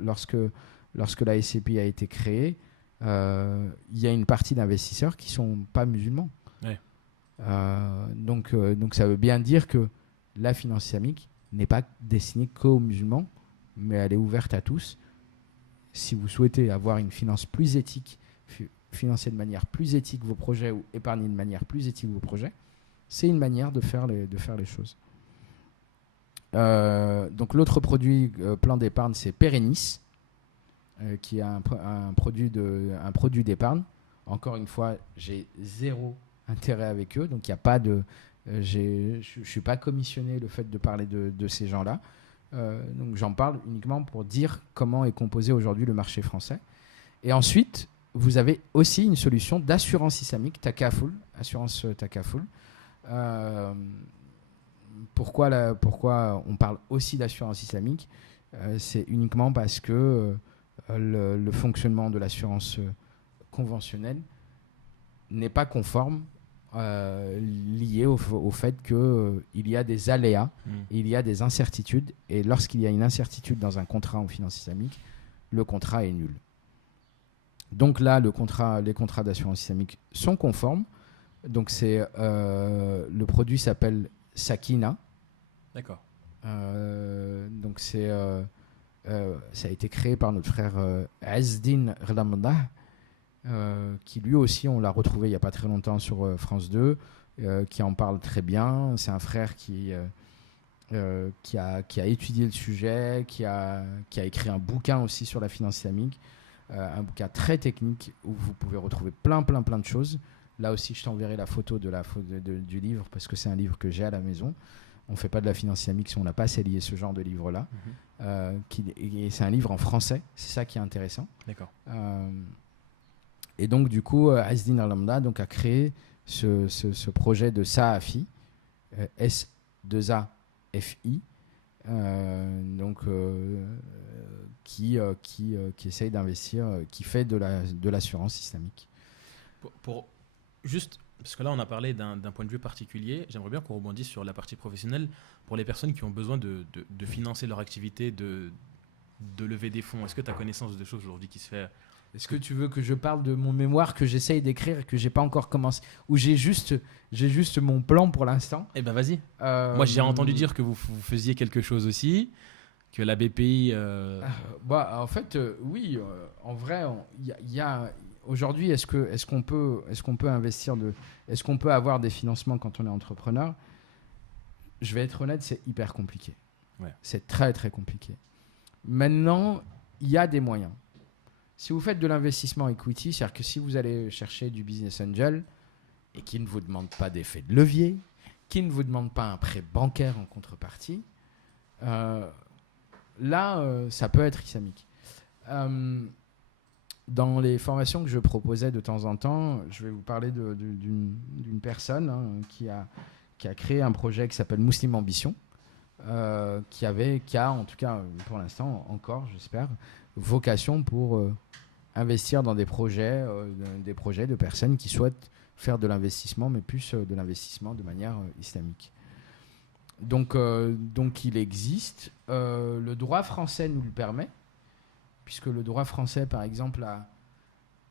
lorsque la SCPI a été créée, il y a une partie d'investisseurs qui sont pas musulmans. Ouais. Donc ça veut bien dire que la finance islamique n'est pas destinée qu'aux musulmans, mais elle est ouverte à tous. Si vous souhaitez avoir une finance plus éthique, financer de manière plus éthique vos projets ou épargner de manière plus éthique vos projets, c'est une manière de faire les choses. Donc l'autre produit plan d'épargne, c'est Pérennis, qui est un produit d'épargne. Encore une fois, j'ai zéro intérêt avec eux, donc il n'y a pas de... je ne suis pas commissionné le fait de parler de ces gens-là. Donc j'en parle uniquement pour dire comment est composé aujourd'hui le marché français. Et ensuite, vous avez aussi une solution d'assurance islamique, Takaful, assurance Takaful. Pourquoi on parle aussi d'assurance islamique? C'est uniquement parce que le fonctionnement de l'assurance conventionnelle n'est pas conforme, lié au fait qu'il y a des aléas, il y a des incertitudes, et lorsqu'il y a une incertitude dans un contrat en finance islamique, le contrat est nul. Donc là, les contrats d'assurance islamique sont conformes. Donc le produit s'appelle Sakina. D'accord. Donc ça a été créé par notre frère Azdin Ramadah, qui lui aussi, on l'a retrouvé il n'y a pas très longtemps sur France 2, qui en parle très bien. C'est un frère qui a étudié le sujet, qui a écrit un bouquin aussi sur la finance islamique, un bouquin très technique où vous pouvez retrouver plein de choses. Là aussi, je t'enverrai la photo du livre, parce que c'est un livre que j'ai à la maison. On ne fait pas de la finance islamique si on n'a pas lié ce genre de livre-là. Et c'est un livre en français, c'est ça qui est intéressant. D'accord. Et donc, du coup, Azdin Al-Lamda a créé ce projet de Saafi, S2AFI, qui essaye d'investir, qui fait de l'assurance islamique. Juste, parce que là, on a parlé d'un point de vue particulier, j'aimerais bien qu'on rebondisse sur la partie professionnelle pour les personnes qui ont besoin de financer leur activité, de lever des fonds. Est-ce que tu as connaissance de choses aujourd'hui qui se fait? Est-ce que tu veux que je parle de mon mémoire que j'essaye d'écrire et que j'ai pas encore commencé, ou j'ai juste mon plan pour l'instant? Eh ben vas-y. Moi j'ai entendu dire que vous faisiez quelque chose aussi, que la BPI. En fait, oui. En vrai, il y a aujourd'hui, est-ce qu'on peut investir est-ce qu'on peut avoir des financements quand on est entrepreneur? Je vais être honnête, c'est hyper compliqué. Ouais. C'est très très compliqué. Maintenant, il y a des moyens. Si vous faites de l'investissement equity, c'est-à-dire que si vous allez chercher du business angel et qui ne vous demande pas d'effet de levier, qui ne vous demande pas un prêt bancaire en contrepartie, là, ça peut être islamique. Dans les formations que je proposais de temps en temps, je vais vous parler d'une personne qui a créé un projet qui s'appelle Muslim Ambition, qui a, en tout cas pour l'instant encore, j'espère, vocation pour investir dans des projets de personnes qui souhaitent faire de l'investissement, mais plus de l'investissement de manière islamique. Donc il existe. Le droit français nous le permet, puisque le droit français, par exemple,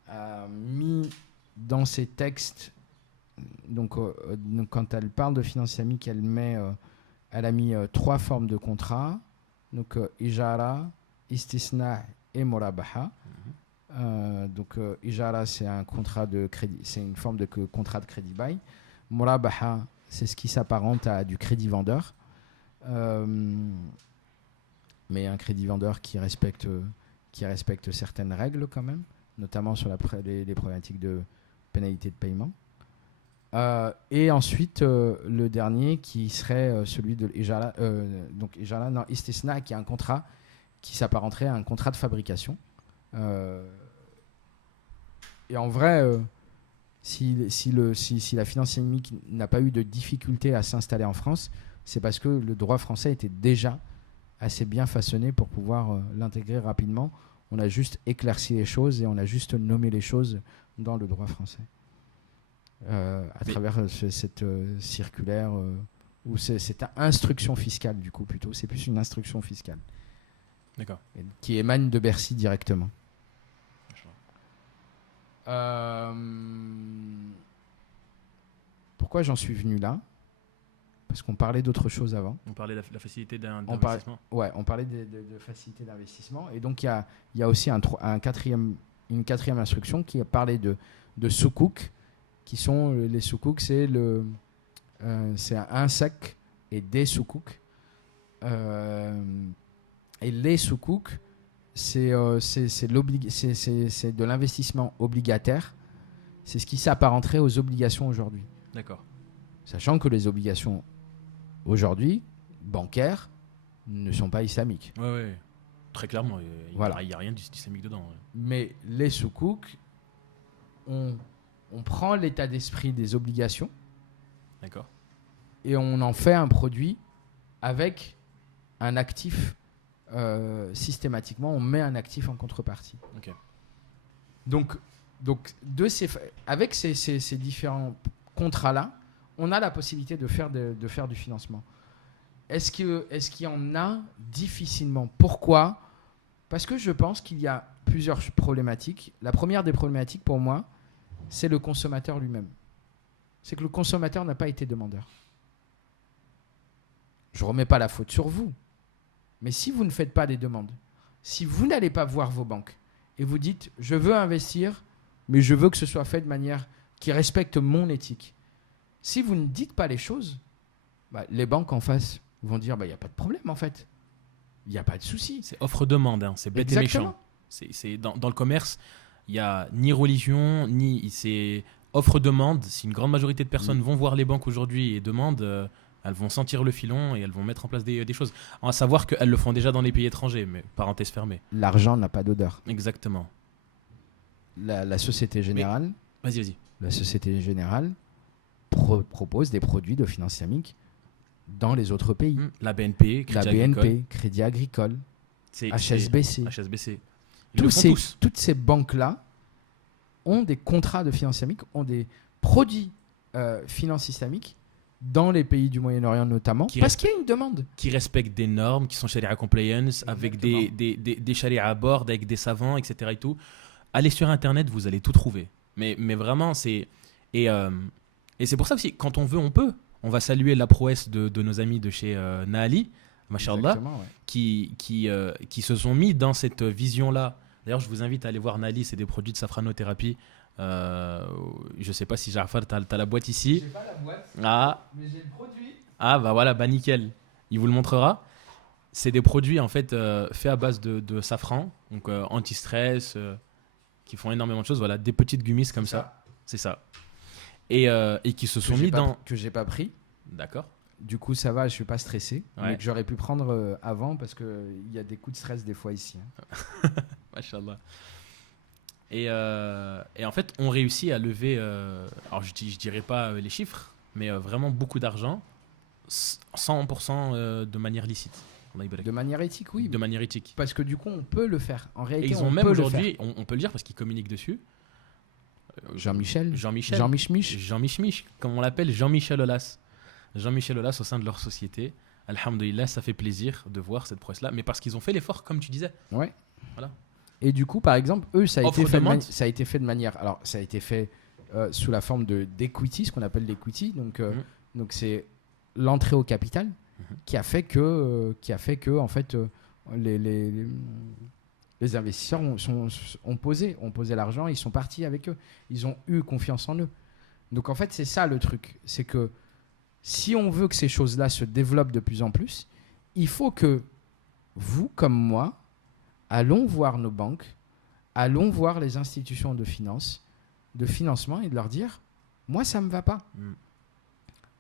a mis dans ses textes, donc quand elle parle de finance islamique, elle a mis 3 formes de contrats, donc ijara, istisna et murabaha. Ijara, c'est un contrat de crédit, c'est une forme de contrat de crédit bail. Murabaha, c'est ce qui s'apparente à du crédit vendeur, mais un crédit vendeur qui respecte certaines règles quand même, notamment sur les problématiques de pénalité de paiement. Et ensuite, le dernier qui serait celui de Ijara, Istisna, qui est un contrat qui s'apparenterait à un contrat de fabrication. Et en vrai, si la finance islamique n'a pas eu de difficulté à s'installer en France, c'est parce que le droit français était déjà assez bien façonné pour pouvoir l'intégrer rapidement. On a juste éclairci les choses et on a juste nommé les choses dans le droit français. À travers cette circulaire ou c'est une instruction fiscale du coup plutôt. C'est plus une instruction fiscale. D'accord. Qui émane de Bercy directement. Pourquoi j'en suis venu là? Parce qu'on parlait d'autre chose avant. On parlait de la facilité d'investissement. On parlait de facilité d'investissement. Et donc, il y a aussi une quatrième instruction qui a parlé de soukouk, qui sont les soukouk, c'est un sec et des soukouk. Et les soukouk, c'est de l'investissement obligataire. C'est ce qui s'apparenterait aux obligations aujourd'hui. D'accord. Sachant que les obligations aujourd'hui, bancaires, ne sont pas islamiques. Oui. Très clairement, il n'y a rien d'islamique dedans. Ouais. Mais les soukouk, on prend l'état d'esprit des obligations. D'accord. Et on en fait un produit avec un actif. Systématiquement, on met un actif en contrepartie. Okay. Donc avec ces différents contrats-là, on a la possibilité de faire du financement. Est-ce qu'il y en a difficilement? Pourquoi? Parce que je pense qu'il y a plusieurs problématiques. La première des problématiques pour moi, c'est le consommateur lui-même. C'est que le consommateur n'a pas été demandeur. Je ne remets pas la faute sur vous. Mais si vous ne faites pas des demandes, si vous n'allez pas voir vos banques et vous dites « je veux investir, mais je veux que ce soit fait de manière qui respecte mon éthique », si vous ne dites pas les choses, les banques en face vont dire « il n'y a pas de problème en fait, il n'y a pas de souci ». C'est offre-demande, hein, c'est bête et méchant. C'est dans le commerce, il n'y a ni religion, c'est offre-demande. Si une grande majorité de personnes vont voir les banques aujourd'hui et demandent... elles vont sentir le filon et elles vont mettre en place des choses. À savoir qu'elles le font déjà dans les pays étrangers, mais parenthèse fermée. L'argent n'a pas d'odeur. Exactement. La Société Générale, vas-y. La Société Générale propose des produits de finance islamique dans les autres pays. La BNP, Crédit Agricole, HSBC. HSBC. Toutes ces banques-là ont des contrats de finance islamique, ont des produits finance islamique dans les pays du Moyen-Orient notamment, parce qu'il y a une demande. Qui respectent des normes, qui sont sharia compliance, avec des sharia à bord, avec des savants, etc. Et tout. Allez sur Internet, vous allez tout trouver. Mais vraiment, c'est... Et c'est pour ça aussi, quand on veut, on peut. On va saluer la prouesse de nos amis de chez Naali, machallah, qui se sont mis dans cette vision-là. D'ailleurs, je vous invite à aller voir Naali, c'est des produits de safranothérapie. Je sais pas si Ja'far, t'as la boîte ici. J'ai pas la boîte, mais j'ai le produit. Bah nickel. Il vous le montrera. C'est des produits en fait faits à base de safran, donc anti-stress, qui font énormément de choses. Voilà, des petites gummies comme ça. C'est ça. Et qui se sont mis dans... Que j'ai pas pris. D'accord. Du coup, ça va, je suis pas stressé. Ouais. Mais que j'aurais pu prendre avant parce qu'il y a des coups de stress des fois ici. Hein. Machallah. Et en fait, on réussit à lever, alors je dirais pas les chiffres, mais vraiment beaucoup d'argent, 100% de manière licite. De manière éthique, oui. De manière éthique. Parce que du coup, on peut le faire. En réalité, et ils ont même aujourd'hui, on peut le dire parce qu'ils communiquent dessus. Jean-Michel, comme on l'appelle, Jean-Michel Aulas. Jean-Michel Aulas au sein de leur société. Alhamdoulilah, ça fait plaisir de voir cette prouesse-là, mais parce qu'ils ont fait l'effort, comme tu disais. Ouais. Voilà. Et du coup, par exemple, eux, ça a été fait de manière... Alors, ça a été fait sous la forme d'equity, ce qu'on appelle l'equity. Donc, c'est l'entrée au capital qui a fait que en fait, les investisseurs ont posé l'argent, ils sont partis avec eux. Ils ont eu confiance en eux. Donc, en fait, c'est ça le truc. C'est que si on veut que ces choses-là se développent de plus en plus, il faut que vous, comme moi, allons voir nos banques, allons voir les institutions de financement et de leur dire « moi, ça ne me va pas ».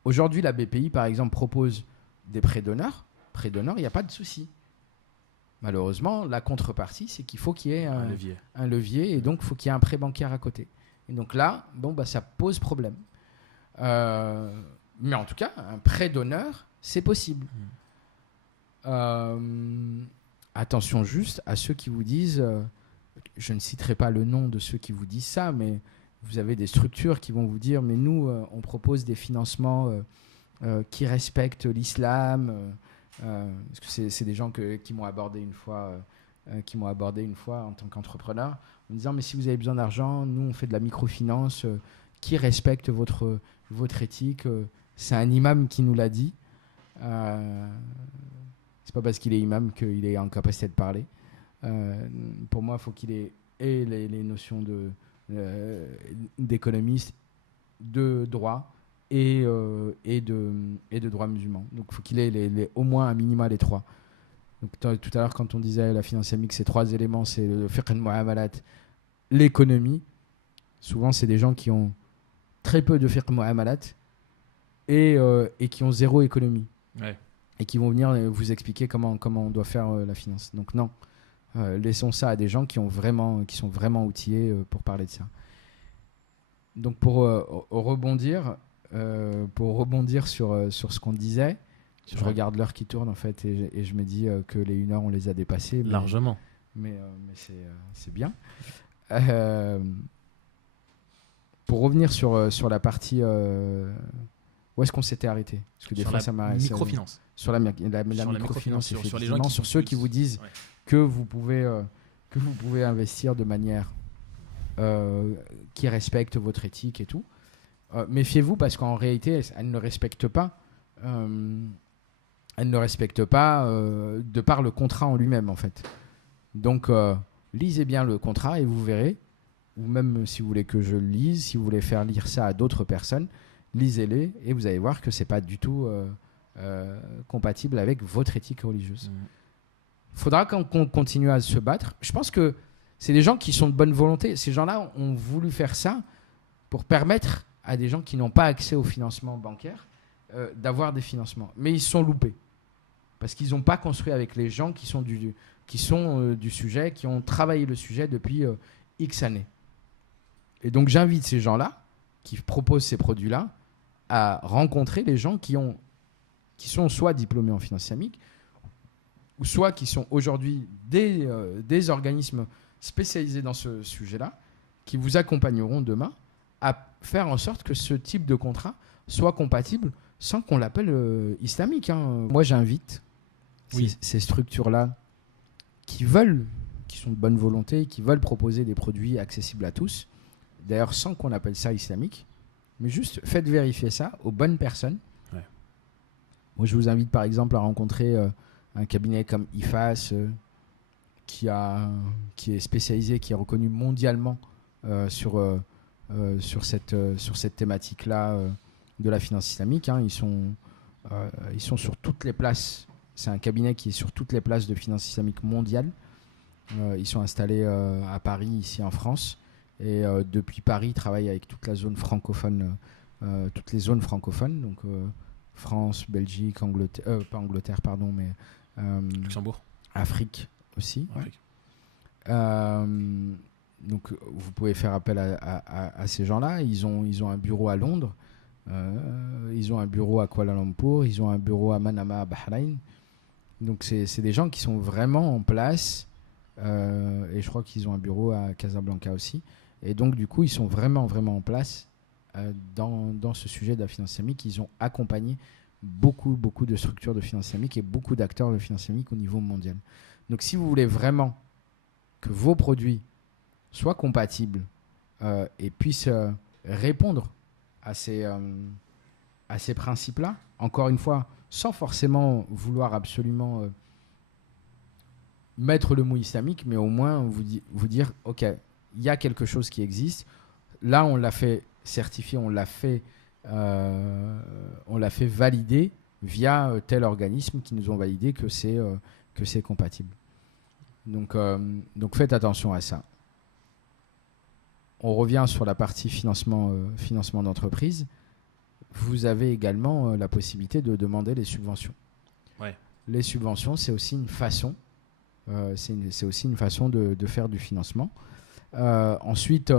Aujourd'hui, la BPI, par exemple, propose des prêts d'honneur. Prêts d'honneur, il n'y a pas de souci. Malheureusement, la contrepartie, c'est qu'il faut qu'il y ait un levier et donc il faut qu'il y ait un prêt bancaire à côté. Et donc là, ça pose problème. Mais en tout cas, un prêt d'honneur, c'est possible. Attention juste à ceux qui vous disent, je ne citerai pas le nom de ceux qui vous disent ça, mais vous avez des structures qui vont vous dire, mais nous, on propose des financements qui respectent l'islam. Parce que c'est des gens qui m'ont abordé une fois, en tant qu'entrepreneur, en me disant mais si vous avez besoin d'argent, nous on fait de la microfinance, qui respecte votre éthique. C'est un imam qui nous l'a dit. C'est pas parce qu'il est imam qu'il est en capacité de parler. Pour moi, il faut qu'il ait les notions d'économiste, de droit et de droit musulman. Donc il faut qu'il ait au moins un minima les trois. Donc, tout à l'heure, quand on disait la finance islamique, c'est 3 éléments, c'est le fiqh al-mu'amalat, l'économie. Souvent, c'est des gens qui ont très peu de fiqh al-mu'amalat et qui ont 0 économie. Ouais. Et qui vont venir vous expliquer comment on doit faire la finance. Donc non, laissons ça à des gens qui sont vraiment outillés pour parler de ça. Donc pour rebondir sur ce qu'on disait, je regarde l'heure qui tourne en fait et je me dis que les 1 heure on les a dépassés. Largement. Mais c'est bien. Pour revenir sur la partie... où est-ce qu'on s'était arrêté? Parce que des fois, ça m'a... Microfinance. Sur la microfinance, sur les gens qui sur ceux qui vous disent que vous pouvez investir de manière qui respecte votre éthique et tout. Méfiez-vous parce qu'en réalité, elle ne respecte pas. Elle ne respecte pas de par le contrat en lui-même, en fait. Donc, lisez bien le contrat et vous verrez. Ou même si vous voulez que je le lise, si vous voulez faire lire ça à d'autres personnes, lisez-les et vous allez voir que c'est pas du tout compatible avec votre éthique religieuse. Il faudra qu'on continue à se battre. Je pense que c'est des gens qui sont de bonne volonté. Ces gens-là ont voulu faire ça pour permettre à des gens qui n'ont pas accès au financement bancaire d'avoir des financements. Mais ils se sont loupés parce qu'ils n'ont pas construit avec les gens qui sont du sujet, qui ont travaillé le sujet depuis X années. Et donc j'invite ces gens-là qui proposent ces produits-là à rencontrer les gens qui sont soit diplômés en finance islamique, ou soit qui sont aujourd'hui des organismes spécialisés dans ce sujet-là, qui vous accompagneront demain à faire en sorte que ce type de contrat soit compatible sans qu'on l'appelle islamique. Moi, j'invite ces structures-là qui sont de bonne volonté, qui veulent proposer des produits accessibles à tous, d'ailleurs sans qu'on appelle ça islamique, mais juste faites vérifier ça aux bonnes personnes. Ouais. Moi, je vous invite par exemple à rencontrer un cabinet comme IFAS qui est spécialisé, qui est reconnu mondialement sur cette thématique-là de la finance islamique. Ils sont sur toutes les places. C'est un cabinet qui est sur toutes les places de finance islamique mondiale. Ils sont installés à Paris, ici en France. Et depuis Paris, ils travaillent avec toute la zone francophone, toutes les zones francophones, donc France, Belgique, Angleterre, pas Angleterre, pardon, mais Luxembourg, Afrique aussi. Afrique. Ouais. Donc vous pouvez faire appel à ces gens-là. Ils ont un bureau à Londres, ils ont un bureau à Kuala Lumpur, ils ont un bureau à Manama, à Bahreïn. Donc c'est des gens qui sont vraiment en place. Et je crois qu'ils ont un bureau à Casablanca aussi. Et donc, du coup, ils sont vraiment, vraiment en place dans ce sujet de la finance islamique. Ils ont accompagné beaucoup, beaucoup de structures de finance islamique et beaucoup d'acteurs de finance islamique au niveau mondial. Donc, si vous voulez vraiment que vos produits soient compatibles et puissent répondre à ces principes-là, encore une fois, sans forcément vouloir absolument mettre le mot islamique, mais au moins vous dire, ok, il y a quelque chose qui existe. Là, on l'a fait certifier, on l'a fait valider via tel organisme qui nous ont validé que c'est compatible. Donc faites attention à ça. On revient sur la partie financement d'entreprise. Vous avez également la possibilité de demander les subventions. Ouais. Les subventions, c'est aussi une façon. C'est aussi une façon de faire du financement. Ensuite,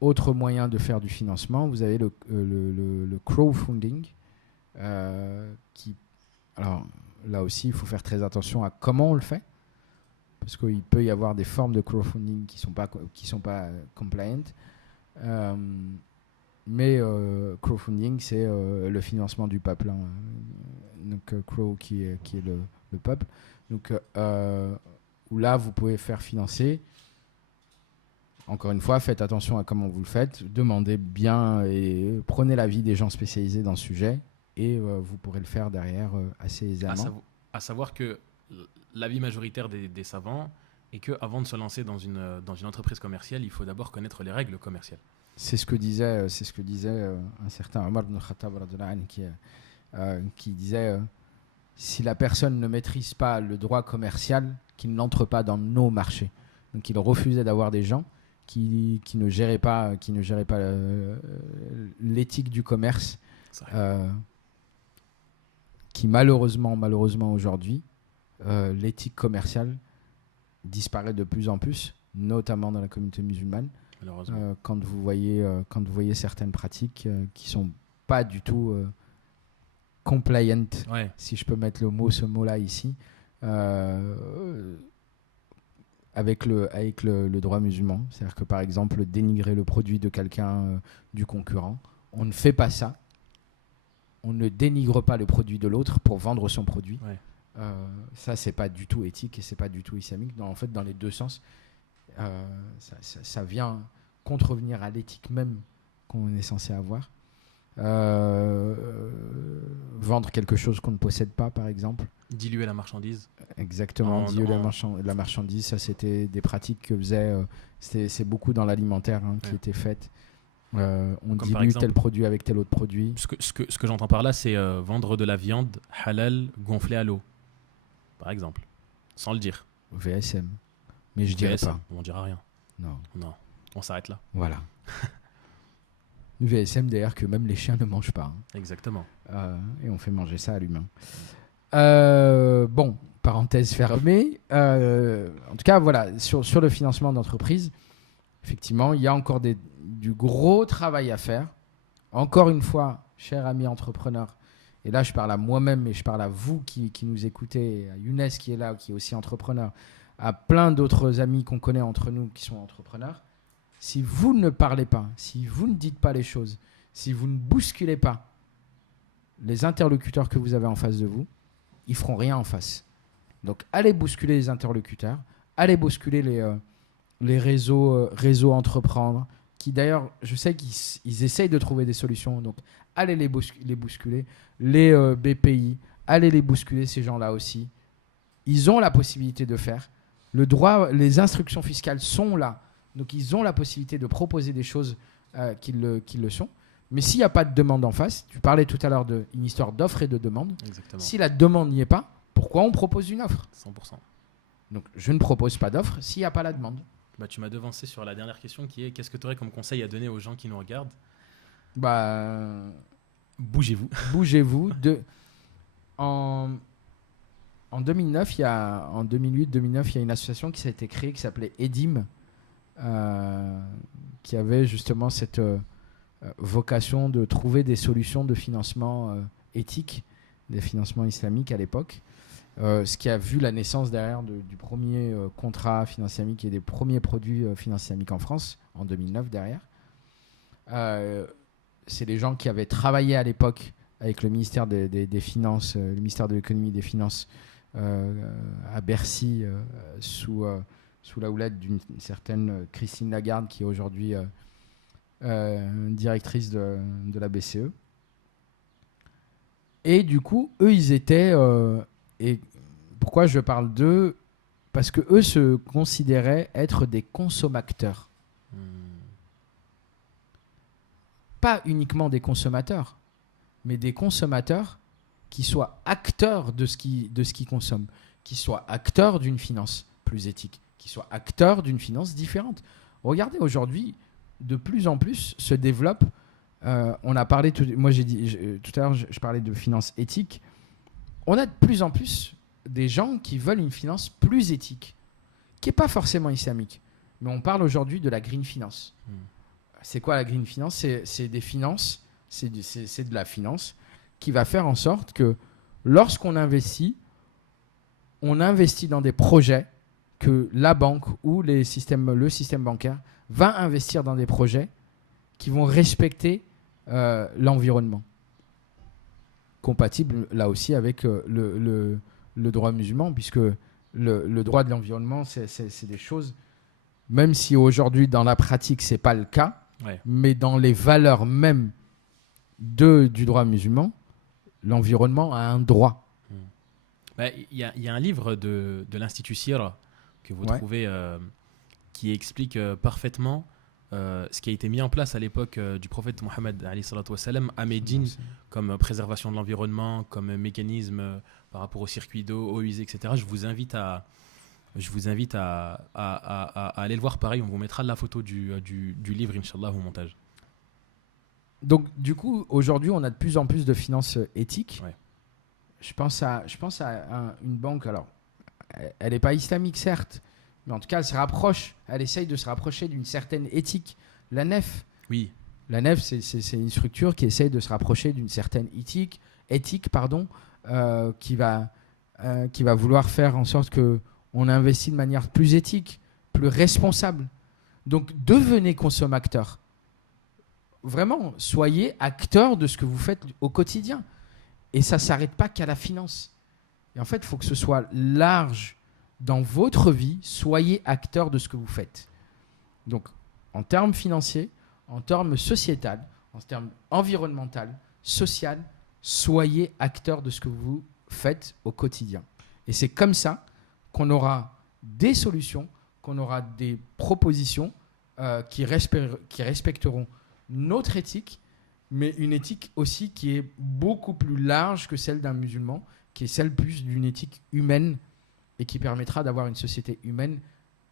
autre moyen de faire du financement, vous avez le crowdfunding. Alors là aussi, il faut faire très attention à comment on le fait. Parce qu'il peut y avoir des formes de crowdfunding qui sont pas compliant. Mais crowdfunding, c'est le financement du peuple. Hein. Donc crow qui est le peuple. Donc où là, vous pouvez faire financer. Encore une fois, faites attention à comment vous le faites. Demandez bien et prenez l'avis des gens spécialisés dans le sujet. Et vous pourrez le faire derrière assez aisément. À savoir que l'avis majoritaire des savants est qu'avant de se lancer dans une entreprise commerciale, il faut d'abord connaître les règles commerciales. C'est ce que disait un certain Omar ibn Khattab qui disait si la personne ne maîtrise pas le droit commercial, qu'il n'entre pas dans nos marchés. Donc il refusait d'avoir des gens qui ne géraient pas l'éthique du commerce, qui malheureusement aujourd'hui, l'éthique commerciale disparaît de plus en plus, notamment dans la communauté musulmane. Quand vous voyez certaines pratiques qui sont pas du tout compliant, si je peux mettre ce mot-là ici, avec le droit musulman. C'est-à-dire que par exemple, dénigrer le produit de quelqu'un du concurrent, on ne fait pas ça. On ne dénigre pas le produit de l'autre pour vendre son produit. Ça, c'est pas du tout éthique et c'est pas du tout islamique. En fait, dans les deux sens, ça vient contrevenir à l'éthique même qu'on est censé avoir. Vendre quelque chose qu'on ne possède pas, par exemple. Diluer la marchandise. Exactement, diluer la marchandise. Ça, c'était des pratiques que faisaient... c'est beaucoup dans l'alimentaire qui étaient faites. On dilue exemple, tel produit avec tel autre produit. Ce que j'entends par là, c'est vendre de la viande halal gonflée à l'eau, par exemple, sans le dire. VSM. Mais je dirais pas. On dira rien. Non. On s'arrête là. Voilà. VSM d'ailleurs que même les chiens ne mangent pas. Exactement. Et on fait manger ça à l'humain. Bon, parenthèse fermée. En tout cas, voilà, sur le financement d'entreprise, effectivement, il y a encore du gros travail à faire. Encore une fois, chers amis entrepreneurs, et là je parle à moi-même, mais je parle à vous qui nous écoutez, à Younes qui est là, qui est aussi entrepreneur, à plein d'autres amis qu'on connaît entre nous qui sont entrepreneurs. Si vous ne parlez pas, si vous ne dites pas les choses, si vous ne bousculez pas les interlocuteurs que vous avez en face de vous, ils feront rien en face. Donc allez bousculer les interlocuteurs, allez bousculer les réseaux entreprendre, qui d'ailleurs, je sais qu'ils essayent de trouver des solutions, donc allez les bousculer, les BPI, allez les bousculer, ces gens-là aussi. Ils ont la possibilité de faire. Le droit, les instructions fiscales sont là, donc ils ont la possibilité de proposer des choses qui le sont. Mais s'il n'y a pas de demande en face, tu parlais tout à l'heure d'une histoire d'offre et de demande. Exactement. Si la demande n'y est pas, pourquoi on propose une offre ? 100%. Donc je ne propose pas d'offre s'il n'y a pas la demande. Tu m'as devancé sur la dernière question qui est qu'est-ce que tu aurais comme conseil à donner aux gens qui nous regardent ? Bougez-vous. Bougez-vous. En 2009, en 2008-2009, il y a une association qui s'est été créée qui s'appelait EDIM, qui avait justement cette vocation de trouver des solutions de financement éthique, des financements islamiques à l'époque. Ce qui a vu la naissance derrière du premier contrat financier islamique et des premiers produits financiers islamiques en France, en 2009 derrière. C'est les gens qui avaient travaillé à l'époque avec le ministère des Finances, le ministère de l'économie et des Finances à Bercy, sous la houlette d'une certaine Christine Lagarde, qui est aujourd'hui directrice de la BCE. Et du coup, eux, ils étaient... et pourquoi je parle d'eux ? Parce qu'eux se considéraient être des consommateurs. Pas uniquement des consommateurs, mais des consommateurs qui soient acteurs de ce qu'ils consomment, qui soient acteurs d'une finance plus éthique, qui soient acteurs d'une finance différente. Regardez, aujourd'hui, de plus en plus se développe... on a parlé... tout à l'heure, je parlais de finance éthique. On a de plus en plus des gens qui veulent une finance plus éthique, qui n'est pas forcément islamique. Mais on parle aujourd'hui de la green finance. C'est quoi la green finance ? C'est des finances, c'est de la finance qui va faire en sorte que lorsqu'on investit, on investit dans des projets que la banque ou le système bancaire va investir dans des projets qui vont respecter l'environnement. Compatible là aussi avec le droit musulman, puisque le droit de l'environnement, c'est des choses, même si aujourd'hui dans la pratique, ce n'est pas le cas, Ouais. mais dans les valeurs même du droit musulman, l'environnement a un droit. Bah, il y a un livre de l'Institut Sira que vous Ouais. trouvez qui explique parfaitement ce qui a été mis en place à l'époque du prophète Mohammed alayhi salatu wassalam à Médine comme préservation de l'environnement, comme mécanisme par rapport aux circuits d'eau, eaux usées, etc. Je vous invite à aller le voir. Pareil, on vous mettra la photo du livre, Inch'Allah, au montage. Donc, du coup, aujourd'hui, on a de plus en plus de finances éthiques. Ouais. Je pense à une banque, alors, elle n'est pas islamique, certes, mais en tout cas, elle essaye de se rapprocher d'une certaine éthique. La Nef, Oui, c'est une structure qui essaye de se rapprocher d'une certaine éthique, qui va vouloir faire en sorte qu'on investit de manière plus éthique, plus responsable. Donc, devenez consommateur. Vraiment, soyez acteur de ce que vous faites au quotidien. Et ça ne s'arrête pas qu'à la finance. Et en fait, il faut que ce soit large dans votre vie. Soyez acteur de ce que vous faites. Donc, en termes financiers, en termes sociétal, en termes environnemental, social, soyez acteur de ce que vous faites au quotidien. Et c'est comme ça qu'on aura des solutions, qu'on aura des propositions qui respecteront notre éthique, mais une éthique aussi qui est beaucoup plus large que celle d'un musulman, qui est celle plus d'une éthique humaine et qui permettra d'avoir une société humaine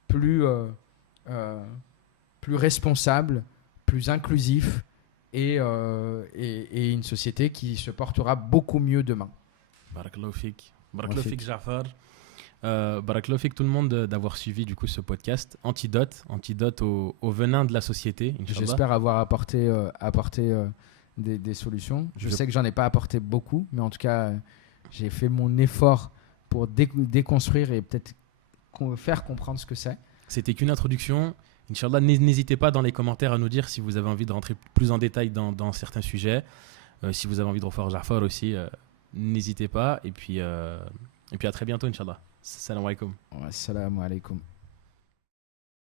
plus responsable, plus inclusive et une société qui se portera beaucoup mieux demain. Barakallahu fik. Barakallahu fik, Ja'far. Barakallahu fik tout le monde d'avoir suivi du coup ce podcast. Antidote au venin de la société, Inch'Allah. J'espère avoir apporté des solutions. Je sais que j'en ai pas apporté beaucoup, mais en tout cas, j'ai fait mon effort pour déconstruire et peut-être faire comprendre ce que c'est. C'était qu'une introduction. Inch'Allah, n'hésitez pas dans les commentaires à nous dire si vous avez envie de rentrer plus en détail dans certains sujets. Si vous avez envie de refaire Ja'far aussi, n'hésitez pas. Et puis à très bientôt, Inch'Allah. Salam alaikum. Assalamu alaikum.